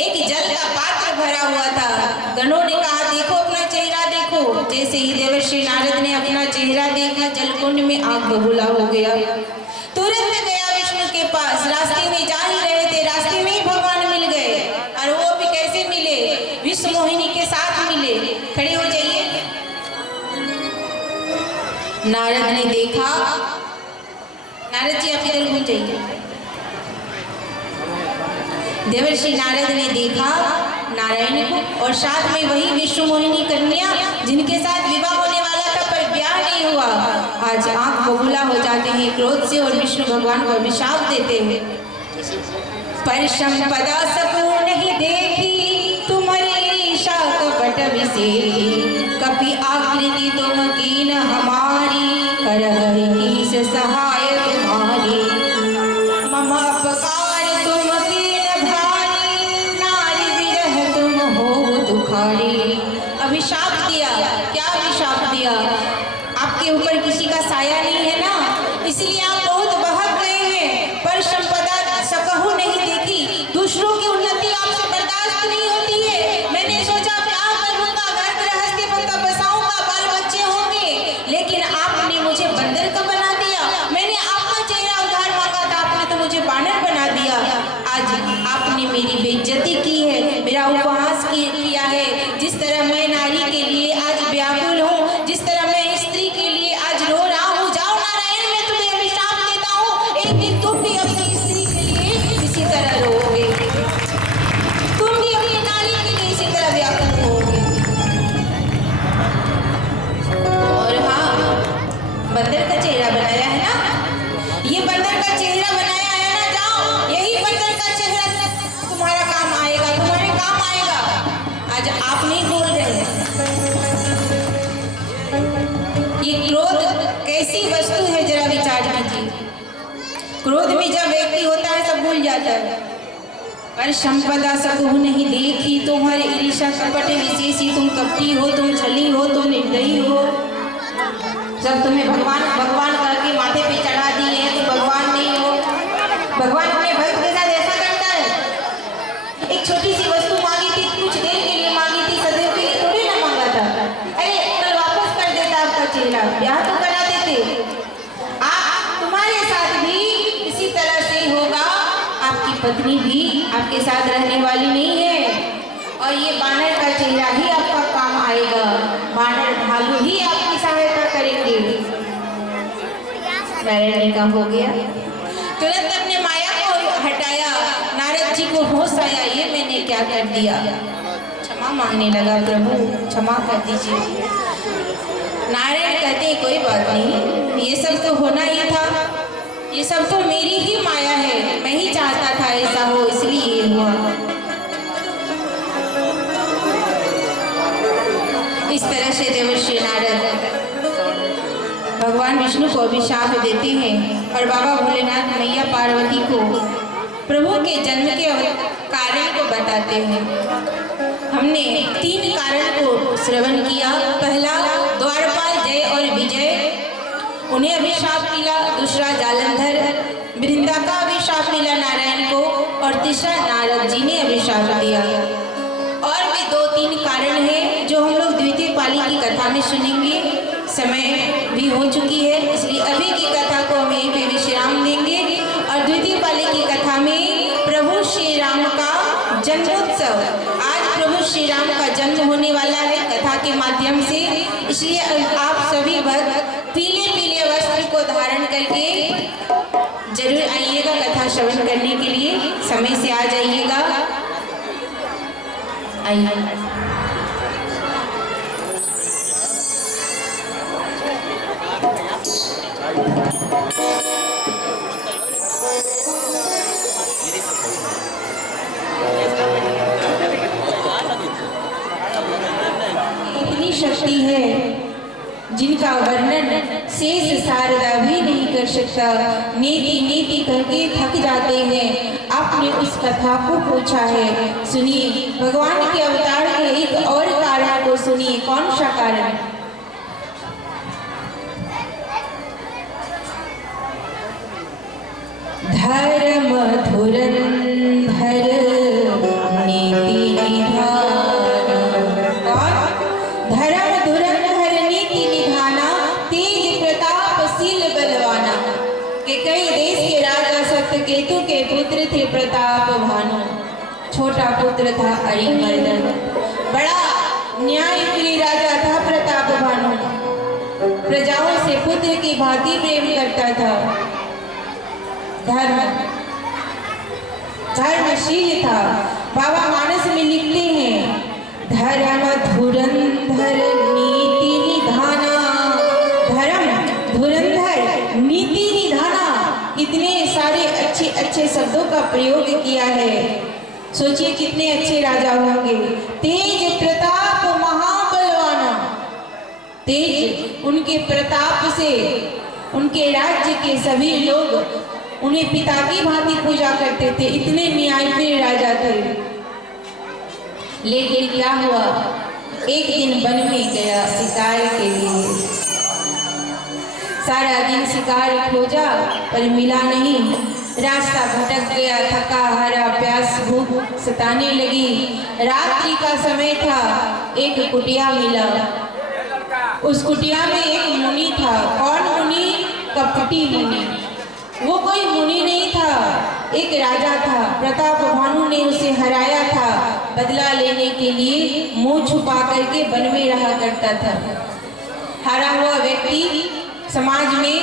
एक जल का पात्र भरा हुआ था। गणों ने कहा, देखो अपना चेहरा देखो। जैसे ही देवर्षि नारद ने अपना चेहरा देखा, जलकुंड में आग बबूला हो गया। तुरंत गया विष्णु के पास। रास्ते में जा ही रहे थे, रास्ते में ही भगवान मिल गए। और वो भी कैसे मिले? विष्णु मोहिनी के साथ मिले। खड़े हो जाइए। नारद ने देखा, नारद जी आप इधर घूम जाइए। देवर्षि नारद ने देखा नारायण को, और साथ में वही विष्णु मोहिनी कन्या जिनके साथ विवाह होने वाला था पर ब्याह नहीं हुआ, आज आंख बबूला हो जाते हैं क्रोध से और विष्णु भगवान को अभिशाप देते हैं। पर संपदा सकूं नहीं देखी, तुम्हारी ईशा कपट विसेखी। कपि आकृति तुम कीन हमारी, करहि कीस सहाय तुम्हारी। मम अपकार तुम कीन भारी, नारी विरह तुम हो दुखारी। अभिशाप दिया। क्या अभिशाप दिया? आपके ऊपर किसी का साया नहीं है ना, इसलिए आप बहुत बहक गए हैं। पर संपदा सकहु नहीं देखी, दूसरों की उन्नति आपसे बर्दाश्त नहीं होती है। मैंने सोचा ब्याह करूंगा, घर गृहस्थी बसाऊंगा, बाल बच्चे होंगे, लेकिन आपने मुझे बंदर का बना दिया। मैंने आपका चेहरा उधार मांगा था, आपने तो मुझे बानर बना दिया। आज आपने मेरी बेइज्जती की है, मेरा उपहास किया है। जिस तरह मैं नारी के लिए आज व्याकुल हूँ, जिस तरह मैं स्त्री के लिए आज रो रहा हूँ, जाओ नारायण, मैं तुम्हें अभिशाप देता हूँ, एक दिन तुम भी अपनी स्त्री के लिए इसी तरह रोओगे, तुम भी अपनी नारी के लिए इसी तरह व्याकुल होगे। और हाँ, बंदर का चेहरा बनाया है ना, ये बंदर का चेहरा बनाया है ना, जाओ यही बंदर का चेहरा तुम्हारा काम आएगा, तुम्हारे काम आएगा। आज आप नहीं बोल रहे। ये क्रोध कैसी वस्तु है, जरा विचार कीजिए। क्रोध में जब व्यक्ति होता है सब भूल जाता है। पर संपदा सकहु नहीं देखी, तुम्हारे ईर्षा कपट विशेषी। तुम कपटी हो, तुम छली हो, तुम निर्दयी हो। जब तुम्हें भगवान भगवान करके माथे पे चढ़ा दिए हैं, तुम भगवान नहीं हो। भगवान अपने भक्त के साथ ऐसा करता है। एक छोटी सी वस्तु मांगी थी, कुछ देर के लिए मांगी थी, सदैव के लिए थोड़ी ना मांगा था। अरे कल वापस कर देता आपका चेहरा, ब्याह तो करा देते। तुम्हारे साथ भी इसी तरह से होगा। आपकी पत्नी भी आपके साथ रहने वाली नहीं है, और ये बानर का चेहरा ही आपका काम आएगा। बानर भालू ही आपकी सहायता करेंगे। नारायण का हो गया, तुरंत अपने माया को हटाया। नारद जी को होश आया, ये मैंने क्या कर दिया। क्षमा मांगने लगा, प्रभु क्षमा कर दीजिए। नारायण कहते कोई बात नहीं, ये सब तो होना ही था, ये सब तो मेरी ही माया है, मैं ही चाहता था ऐसा हो, इसलिए ये हुआ। इस तरह से देवर्षि नारद भगवान विष्णु को अभिशाप देते हैं और बाबा भोलेनाथ मैया पार्वती को प्रभु के जन्म के कारण को बताते हैं। हमने 3 कारण को श्रवण किया। पहला, द्वारपाल जय और विजय, उन्हें अभिशाप मिला। दूसरा, जालंधर वृंदा का अभिशाप मिला नारायण को, और तीसरा, नारद जी ने अभिशाप दिया। और भी 2-3 कारण हैं जो हम लोग द्वितीय पाली की कथा में सुनेंगे। समय भी हो चुकी है, इसलिए अभी की कथा को हम यहीं पे विश्राम देंगे, और द्वितीय पाली की कथा में प्रभु श्री राम का जन्मोत्सव, आज प्रभु प्रभु श्री राम का जन्म होने वाला है कथा के माध्यम से, इसलिए आप सभी भक्त पीले पीले वस्त्र को धारण करके जरूर आइएगा कथा श्रवण करने के लिए, समय से आ जाइएगा। आइए। इतनी शक्ति है जिनका वर्णन शेष शारदा भी नहीं कर सकता। नीति नीति करके थक जाते हैं। आपने उस कथा को पूछा है, सुनिए भगवान के अवतार के एक और कारण को सुनिए। कौन सा कारण? धर्म धुरंधर नीति निधान। धर्म धुरंधर नीति निधाना, तेज प्रतापशील बलवाना। के कई देश के राजा सत्यकेतु के पुत्र थे प्रताप भानु। छोटा पुत्र था अरिमर्दन। बड़ा न्यायप्रिय राजा था प्रताप भानु। प्रजाओं से पुत्र की भांति प्रेम करता था। धर्मशील था। बाबा मानस में लिखते हैं, धर्म धुरंधर नीति निधाना। धर्म धुरंधर नीति निधाना, इतने सारे अच्छे अच्छे शब्दों का प्रयोग किया है। सोचिए कितने अच्छे राजा होंगे। तेज प्रताप महाबलवाना। तेज, उनके प्रताप से उनके राज्य के सभी लोग उन्हें पिता की भांति पूजा करते थे। इतने न्यायप्रिय राजा थे। लेकिन क्या हुआ, एक दिन वन में गया शिकार के लिए। सारा दिन शिकार खोजा पर मिला नहीं। रास्ता भटक गया, थका हारा, प्यास भूख सताने लगी। रात्रि का समय था। एक कुटिया मिला। उस कुटिया में एक मुनि था। कौन मुनि? कपटी मुनि। वो कोई मुनि नहीं था, एक राजा था। प्रताप भानु ने उसे हराया था। बदला लेने के लिए मुंह छुपा करके वन में रहा करता था। हारा हुआ व्यक्ति समाज में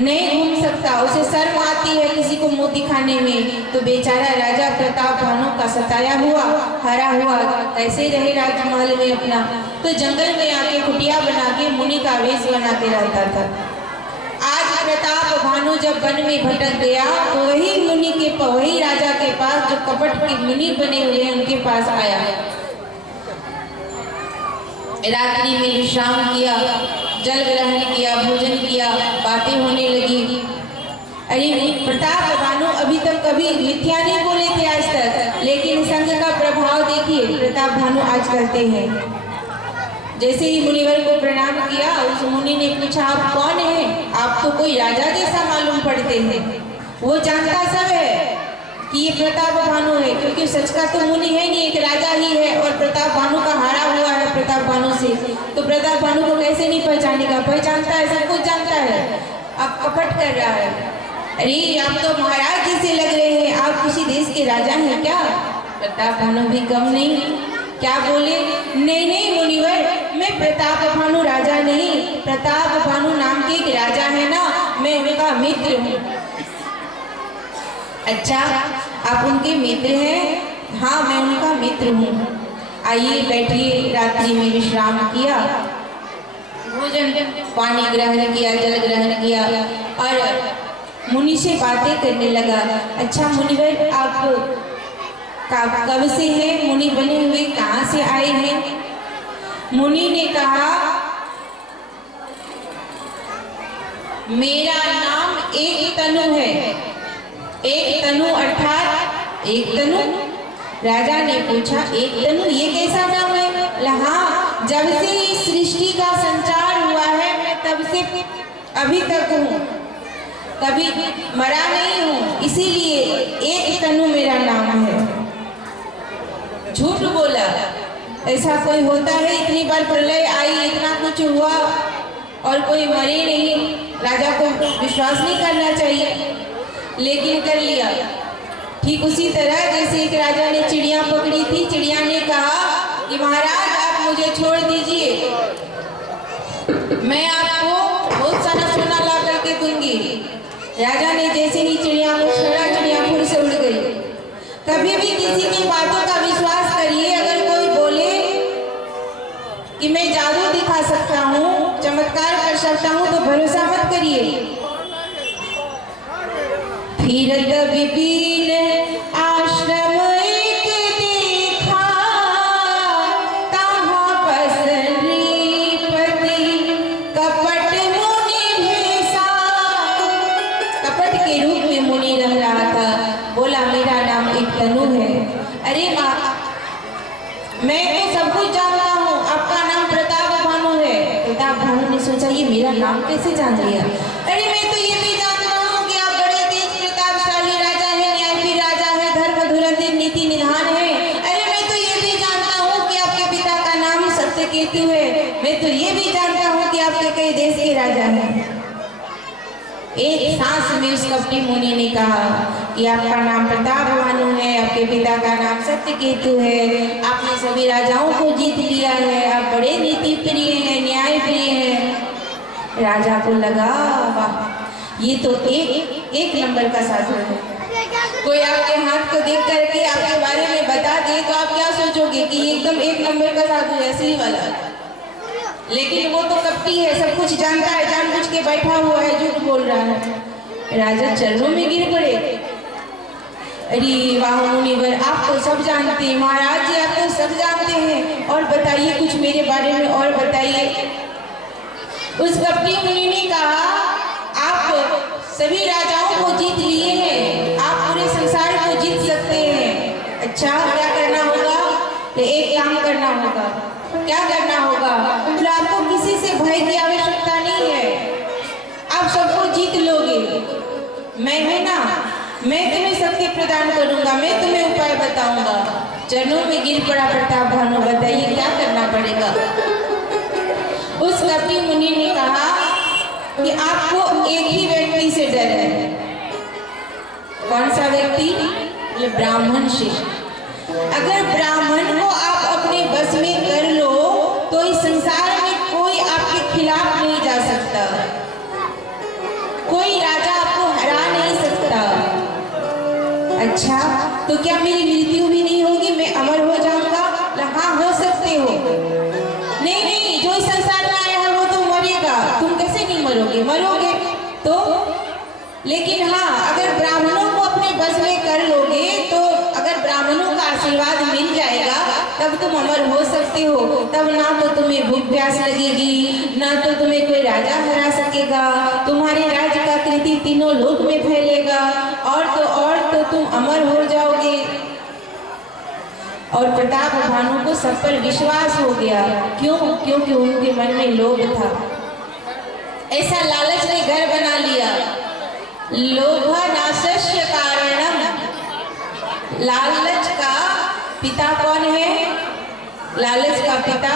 नहीं घूम सकता, उसे शर्म आती है किसी को मुंह दिखाने में। तो बेचारा राजा प्रताप भानु का सताया हुआ, हारा हुआ कैसे रहे राजमहल में अपना, तो जंगल में आके कुटिया बना के मुनि का वेश बना के रहता था। आज प्रताप भानु जब वन में भटक गया तो वही मुनि के वही राजा के पास, जो कपट के मुनि बने हुए हैं, उनके पास आया। रात्रि में विश्राम किया, जल ग्रहण किया, भोजन किया, बातें होने लगी। अरे प्रताप भानु अभी तक कभी मिथ्या नहीं बोले थे आज तक, लेकिन संघ का प्रभाव देखिए प्रताप भानु आज करते हैं। जैसे ही मुनिवर को प्रणाम किया, उस मुनि ने पूछा, आप कौन हैं? आप तो कोई राजा जैसा मालूम पड़ते हैं। वो जानता सब है कि ये प्रताप भानु है, क्योंकि सच का तो मुनि है नहीं, एक राजा ही है। और प्रताप भानु का हारा हुआ है प्रताप भानु से, तो प्रताप भानु को कैसे नहीं पहचानेगा? पहचानता है, सब कुछ जानता है। अब कपट कर रहा है। अरे आप तो महाराज जैसे लग रहे हैं, आप किसी देश के राजा हैं क्या? प्रताप भानु भी कम नहीं, क्या बोले, नहीं नहीं मुनिवर, मैं प्रताप भानु राजा नहीं, प्रताप भानु नाम के एक राजा है ना, मैं उनका मित्र हूँ। अच्छा, आप उनके मित्र हैं? हाँ, मैं उनका मित्र हूँ। आइए बैठिए। रात्रि में विश्राम किया, भोजन पानी ग्रहण किया, जल ग्रहण किया और मुनि से बातें करने लगा। अच्छा मुनिवर, आप कब से हैं मुनि बने हुए, कहाँ से आए हैं? मुनि ने कहा, मेरा नाम एक तनु है। एक तनु अर्थात एक तनु? राजा ने पूछा, एक तनु ये कैसा नाम है? हाँ, जब से इस सृष्टि का संचार हुआ है मैं तब से अभी तक हूँ, कभी मरा नहीं हूँ, इसीलिए एक तनु मेरा नाम है। झूठ बोला, ऐसा कोई होता है? इतनी बार प्रलय आई, इतना कुछ हुआ और कोई मरे नहीं। राजा को विश्वास नहीं करना चाहिए, लेकिन कर लिया। ठीक उसी तरह जैसे एक राजा ने चिड़िया पकड़ी थी, चिड़िया ने कहा मैं आपको बहुत सारा सोना ला करके दूंगी। राजा ने जैसे ही चिड़िया को छोड़ा, चिड़िया फुर से उड़ गई। कभी भी किसी की बातों का विश्वास करिए। अगर कोई बोले कि मैं जादू दिखा सकता हूँ, चमत्कार कर सकता हूँ, तो भरोसा मत करिए। फिरत विपिन आश्रम एक देखा, तहाँ पसरीपति कपट मुनि भेसा। कपट के रूप में मुनि रह रहा था। बोला मेरा नाम एक तनु है। अरे माँ, मैं तो सब कुछ जानता हूँ, आपका नाम प्रताप भानु है। प्रताप भानु ने सोचा ये मेरा नाम कैसे जान लिया। अरे मैं तो ये भी जानता हूँ कि आप बड़े तेज प्रतापशाली राजा है, न्यायवीर राजा है, धर्म धुरंधर नीति निधान है। अरे मैं तो ये भी जानता हूँ कि आपके पिता का नाम सत्यकेतु है। मैं तो ये भी जानता हूँ कि आपके कई देश के राजा हैं। एक सांस में उस कपटी मुनि ने कहा कि आपका नाम प्रताप भानु है, आपके पिता का नाम सत्यकेतु है, आपने सभी राजाओं को जीत लिया है, आप बड़े नीति प्रिय हैं, न्याय प्रिय हैं। राजा को लगा वाह, ये तो एक नंबर का साधु है। कोई आपके हाथ को देख करके आपके बारे में बता दे तो आप क्या सोचोगे कि ये एकदम एक नंबर का साधु है, असली वाला। लेकिन वो तो कपटी है, सब कुछ जानता है, जानबूझ के बैठा हुआ है, झूठ बोल रहा है। राजा चरणों में गिर पड़े। अरे वाह मुनिवर, आप तो सब जानते हैं। महाराज जी आप तो सब जानते हैं, और बताइए कुछ मेरे बारे में और बताइए। उस कपटी मुनि ने कहा आप सभी राजाओं को जीत लिए हैं, आप पूरे संसार को जीत सकते हैं। अच्छा क्या करना होगा? तो एक काम करना होगा। क्या करना होगा? तो आपको किसी से भय की आवश्यकता नहीं है, आप सबको जीत लोगे। मैं है ना, मैं तुम्हें शक्ति प्रदान करूंगा, मैं तुम्हें उपाय बताऊंगा। चरणों में गिर पड़ा प्रताप भानु। बताइए क्या करना पड़ेगा? उस कपटी मुनि ने कहा कि आपको एक ही व्यक्ति से डर है। कौन सा व्यक्ति? ब्राह्मण से। अगर ब्राह्मण को आप अपने बस में कर लो तो इस संसार में कोई आपके खिलाफ नहीं जा सकता, कोई राजा आपको हरा नहीं सकता। अच्छा तो क्या मेरी मृत्यु भी नहीं होगी, मैं अमर हो जाऊंगा? हाँ हो सकते हो। नहीं नहीं, जो इस संसार में आया है वो तो मरेगा, तुम कैसे नहीं मरोगे? मरोगे तो। लेकिन हाँ, अगर ब्राह्मणों को अपने बस में कर लोगे तो अगर ब्राह्मणों का आशीर्वाद मिल जाएगा तब तुम अमर हो सकते हो। तब ना तो तुम्हें भूख प्यास लगेगी, ना तो तुम्हें कोई राजा हरा सकेगा, तुम्हारे राज्य का कीर्ति तीनों लोक में फैलेगा, और तो तुम अमर हो जाओगे। और प्रताप भानु को सब पर विश्वास हो गया। क्यों? क्योंकि उनके मन में लोभ था। ऐसा लालच ने घर बना लिया। लोभनाशस्य कारणम। लालच का पिता कौन है? लालच का पिता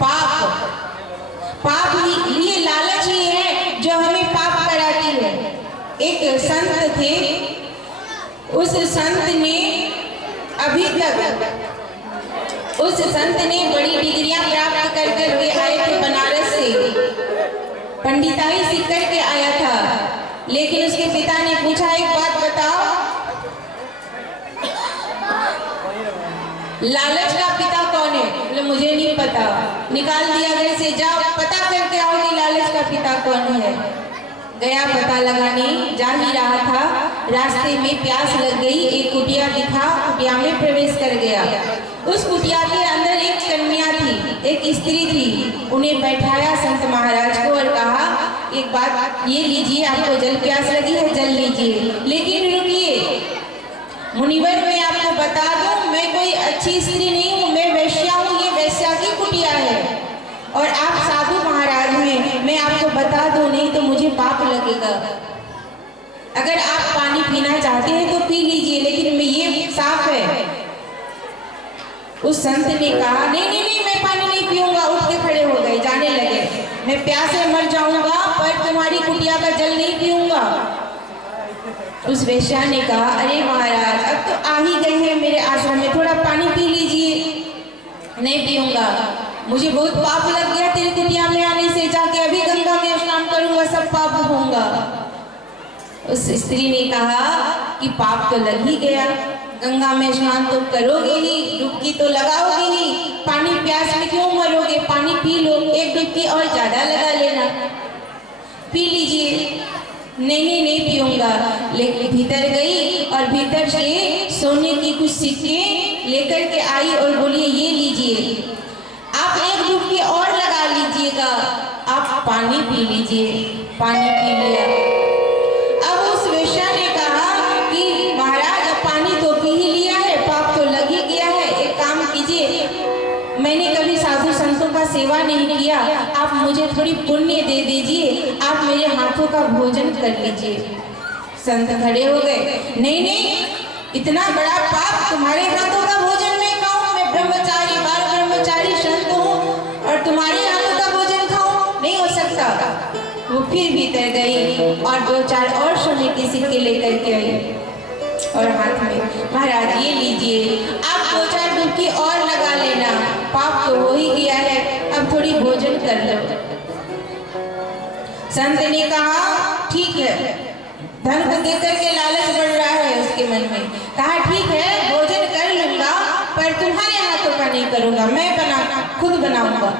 पाप। पाप ये लालच ही है जो हमें पाप कराती है। एक संत थे, उस संत ने बड़ी डिग्रियां प्राप्त कर करके आए थे बनारस से, पंडिताई सीख करके आया था। लेकिन उसके पिता ने पूछा एक बात बताओ, लालच का पिता कौन है? बोले मुझे नहीं पता। निकाल दिया घर से, जाओ पता करके आओ कि लालच का पिता कौन है। गया पता लगाने, जा ही रहा था, रास्ते में प्यास लग गई, एक कुटिया दिखा, कुटिया में प्रवेश कर गया। उस कुटिया के अंदर एक कन्या थी, एक स्त्री थी। उन्हें बैठाया संत महाराज को और कहा एक बात, ये लीजिए, आपको जल प्यास लगी है, जल लीजिए, लेकिन रुकिए मुनिवर, मैं आपको बता दूं, मैं कोई अच्छी स्त्री नहीं हूँ, मैं वैश्या हूँ, ये वैश्या की कुटिया है, और आप साधु महाराज हैं, मैं आपको बता दूं, नहीं तो मुझे पाप लगेगा। अगर आप पानी पीना चाहते हैं तो पी लीजिए, लेकिन मैं ये साफ है। उस संत ने कहा नहीं नहीं नहीं, मैं पानी नहीं पीऊंगा। उठ के खड़े हो गए, जाने लगे। मैं प्यासे मर जाऊंगा पर तुम्हारी कुटिया का जल नहीं पीऊंगा। उस वेश्या ने कहा अरे महाराज, अब तो आ ही गए हैं मेरे आश्रम में, थोड़ा पानी पी लीजिए। नहीं पीऊंगा, मुझे बहुत पाप लग गया तेरी कुटिया में आने से, जाके अभी गंगा में स्नान करूंगा, सब पाप होगा। उस स्त्री ने कहा कि पाप तो लग ही गया, गंगा में स्नान तो करोगे ही, डुबकी तो लगाओगे ही, पानी प्यास में क्यों मरोगे, पानी पी लो, एक डुबकी और ज्यादा लगा लेना, पी लीजिए। नहीं नहीं पीऊंगा। लेकिन भीतर गई और भीतर से सोने की कुछ सिक्के लेकर के आई और बोली ये लीजिए, आप एक डुबकी और लगा लीजिएगा, आप पानी पी लीजिए। पानी पी लिया। अब उस वेश्या ने कहा कि महाराज अब पानी तो पी ही लिया है, पाप तो लग ही गया है, एक काम कीजिए, मैंने कभी साधु संतों का सेवा नहीं किया, आप मुझे थोड़ी पुण्य दे दीजिए, आप मेरे हाथों का भोजन कर लीजिए। संत खड़े हो गए, नहीं नहीं, इतना बड़ा पाप, तुम्हारे हाथों का भोजन मैं खाऊं, मैं ब्रह्मचारी, बाल ब्रह्मचारी संत हूँ और तुम्हारे हाथों का भोजन खाऊं, नहीं हो सकता। वो फिर भीतर गई और 2-4 और सोने के सिक्के लेकर के आई और हाथ में, महाराज ये लीजिए, आप 2-4 डुबकी और लगा लेना, पाप तो हो ही गया है, अब थोड़ी भोजन कर लो। संत ने कहा ठीक है, धन को देख करके लालच बढ़ रहा है उसके मन में, कहा ठीक है भोजन कर लूंगा, पर तुम्हारे हाथों का नहीं करूंगा, मैं खुद बनाऊंगा।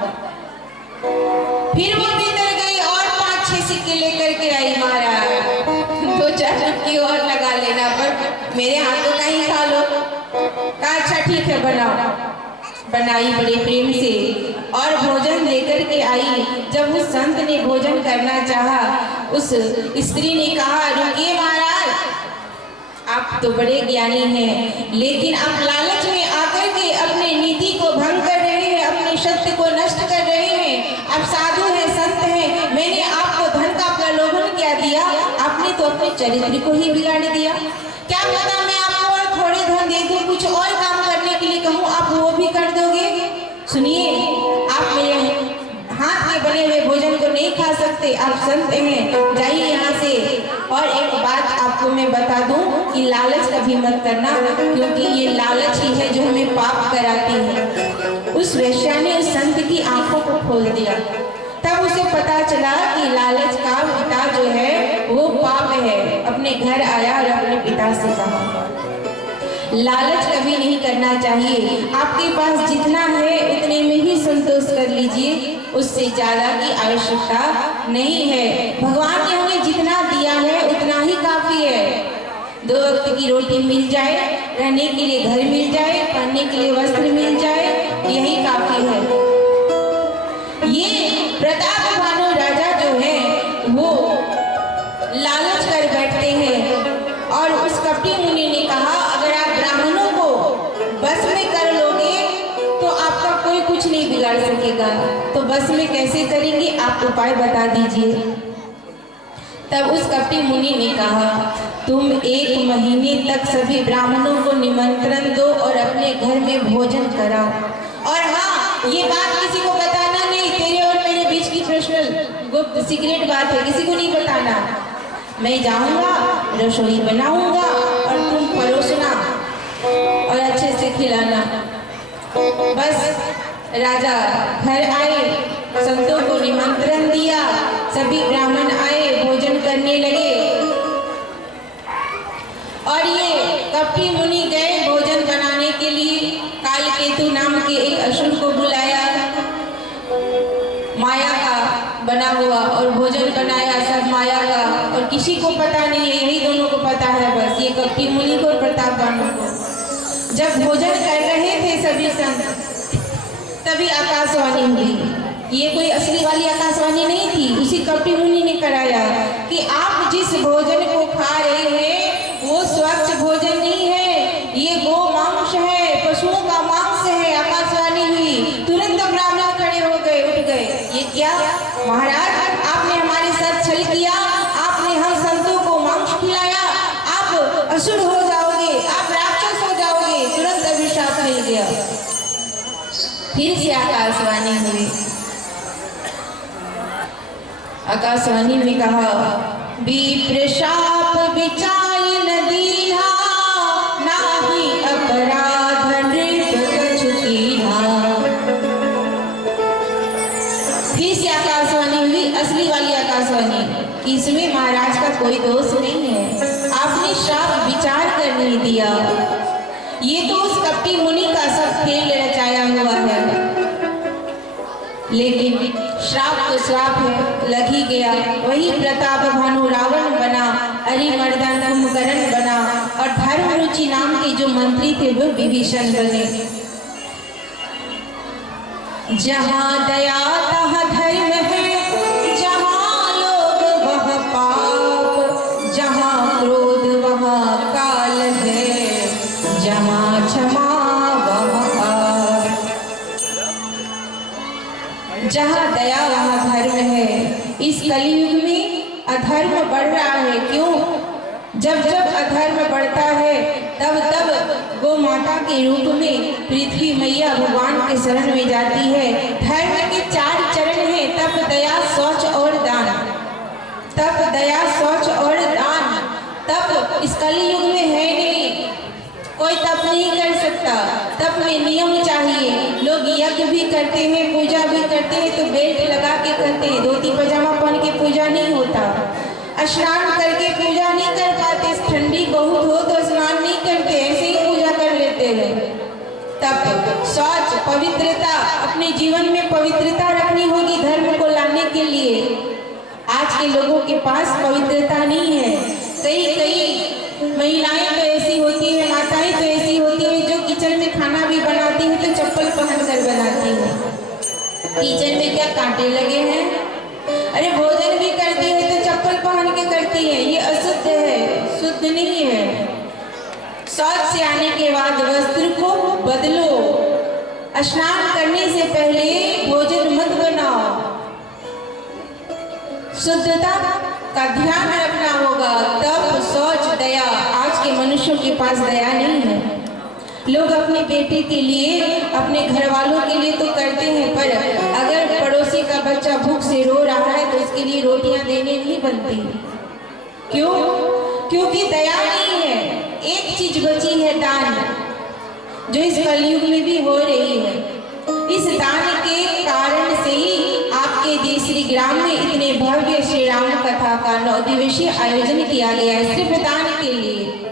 फिर वो भीतर गई और 5-6 सिक्के लेकर के आई, महाराज 2-4 डुबकी और लगा लेना, पर मेरे हाथों का ही खा लो। कहा अच्छा ठीक है बनाओ। बनाई बड़े प्रेम से और भोजन लेकर के आई। जब उस संत ने भोजन करना चाहा, उस स्त्री ने कहा रुकिए महाराज, आप तो बड़े ज्ञानी हैं, लेकिन आप लालच में आकर के अपने नीति को भंग कर रहे हैं, अपने सत्य को नष्ट कर रहे हैं। आप साधु हैं, संत हैं, मैंने आपको धन का प्रलोभन क्या दिया, आपने तो अपने चरित्र को ही बिगाड़ दिया। क्या पता मैं आपको और थोड़े धन दे दूं, कुछ और काम करने के लिए कहूँ, आप वो भी कर दोगे। सुनिए, आप मेरे हाथ के बने हुए भोजन को नहीं खा सकते, आप संत हैं, जाइए यहाँ से। और एक बात आपको मैं बता दूं कि लालच कभी मत करना, क्योंकि ये लालच ही है जो हमें पाप कराती है। उस वेश्या ने उस संत की आंखों को खोल दिया, तब उसे पता चला कि लालच का पिता जो है वो पाप है। अपने घर आया और अपने पिता से कहा लालच कभी नहीं करना चाहिए, आपके पास जितना है उतने में ही संतोष कर लीजिए, उससे ज्यादा की आवश्यकता नहीं है। भगवान ने हमें जितना दिया है उतना ही काफी है। 2 वक्त की रोटी मिल जाए, रहने के लिए घर मिल जाए, पहनने के लिए वस्त्र मिल जाए, यही काफी है। ये प्रताप भानु राजा जो है वो लालच कर बैठते हैं और उस कपटी मुनि ने कहा अगर आप ब्राह्मणों को बस में कर लोगे तो आपका कोई कुछ नहीं बिगाड़ सकेगा, तो बस में कैसे करेंगे, आप उपाय बता दीजिए। तब उस कपटी मुनि ने कहा तुम 1 महीने तक सभी ब्राह्मणों को निमंत्रण दो और अपने घर में भोजन कराओ, और हाँ ये बात किसी को बताना नहीं, तेरे और मेरे बीच की पर्सनल गुप्त सीक्रेट बात है, किसी को नहीं बताना। मैं जाऊंगा, रसोई बनाऊंगा और तुम परोसना और अच्छे से खिलाना। बस राजा घर आए, संतों को निमंत्रण दिया, सभी ब्राह्मण आए, भोजन करने लगे और ये कपटी मुनि गए भोजन बनाने के लिए। कालकेतु नाम के एक असुर को बुलाया, माया का बना हुआ, और भोजन बनाया सब माया का, और किसी को पता नहीं है, यही दोनों को पता है बस, ये कपटी मुनि को और प्रताप भानु को। जब भोजन कर रहे थे सभी संत, तभी आकाशवाणी हुई। ये कोई असली वाली आकाशवाणी नहीं थी, उसी कपटी मुनि ने कराया कि आप जिस भोजन को खा रहे हैं वो स्वच्छ भोजन नहीं है, ये गो मांस है, पशुओं का मांस है। आकाशवाणी हुई, तुरंत ब्राह्मण खड़े हो गए, उठ गए। ये क्या महाराज, आपने हमारे साथ छल किया, आपने हम संतों को मांस खिलाया, आप असुर हो जाओगे, आप राक्षस हो जाओगे। तुरंत अभिशाप मिल गया। फिर से आकाशवाणी हुई, आकाशवाणी में कहा विप्र शाप विचाय नदीहा, नाही अपराध नृप कछु कीन्हा। कोई दोष नहीं है। आपने श्राप विचार कर नहीं दिया। ये तो उस कपटी मुनि का सब खेल रचाया हुआ है। लेकिन श्राप तो श्राप है, लग ही गया। वही प्रताप भानु रावण बना, अरिमर्दन कुंभकर्ण बना और धर्मरुचि नाम के जो मंत्री थे वो विभीषण बने। जहाँ दया तहाँ धर्म है, जहाँ लोभ वहाँ पाप, जहाँ क्रोध वहाँ काल है, जहाँ क्षमा वहाँ आप। जहाँ दया वहाँ धर्म है। इस कलयुग में अधर्म बढ़ रहा है। क्यों? जब जब अधर्म बढ़ता है तब तब गौ माता के रूप में पृथ्वी मैया भगवान के शरण में जाती है। धर्म के 4 चरण हैं, तप दया शौच और दान। तप दया शौच और दान। तप इस कलयुग में है नहीं, कोई तप नहीं कर सकता। तप में नियम चाहिए। लोग यज्ञ भी करते हैं, पूजा भी करते हैं तो बेल्ट लगा के करते हैं, धोती पजामा पहन के पूजा नहीं होता। स्नान करके पूजा नहीं कर पाते, ठंडी बहुत हो तो स्नान नहीं करते, ऐसे ही पूजा कर लेते हैं। तब शौच पवित्रता, अपने जीवन में पवित्रता रखनी होगी धर्म को लाने के लिए। आज के लोगों के पास पवित्रता नहीं है। कई महिलाएं तो ऐसी होती है, माताएं तो ऐसी होती है जो किचन में खाना भी बनाती है तो चप्पल पहन कर बनाती है। किचन में क्या कांटे लगे हैं? अरे भोजन भी करती है तो चप्पल पहन के करती है। ये अशुद्ध है, शुद्ध नहीं है। शौच से आने के बाद वस्त्र को बदलो। स्नान करने से पहले भोजन मत बनाओ। शुद्धता का ध्यान रखना होगा। तब शौच दया। आज के मनुष्यों के पास दया नहीं है। लोग अपने बेटे के लिए, अपने घर वालों के लिए तो करते हैं, पर अगर पड़ोसी का बच्चा भूख से रो रहा है तो उसके लिए रोटियां देने नहीं बनती। क्यों? क्योंकि दया नहीं है। एक चीज बची है, दान, जो इस कलयुग में भी हो रही है। इस दान के कारण से ही आपके देश श्री ग्राम में इतने भव्य श्री राम कथा का 9 दिवसीय आयोजन किया गया है, सिर्फ दान के लिए।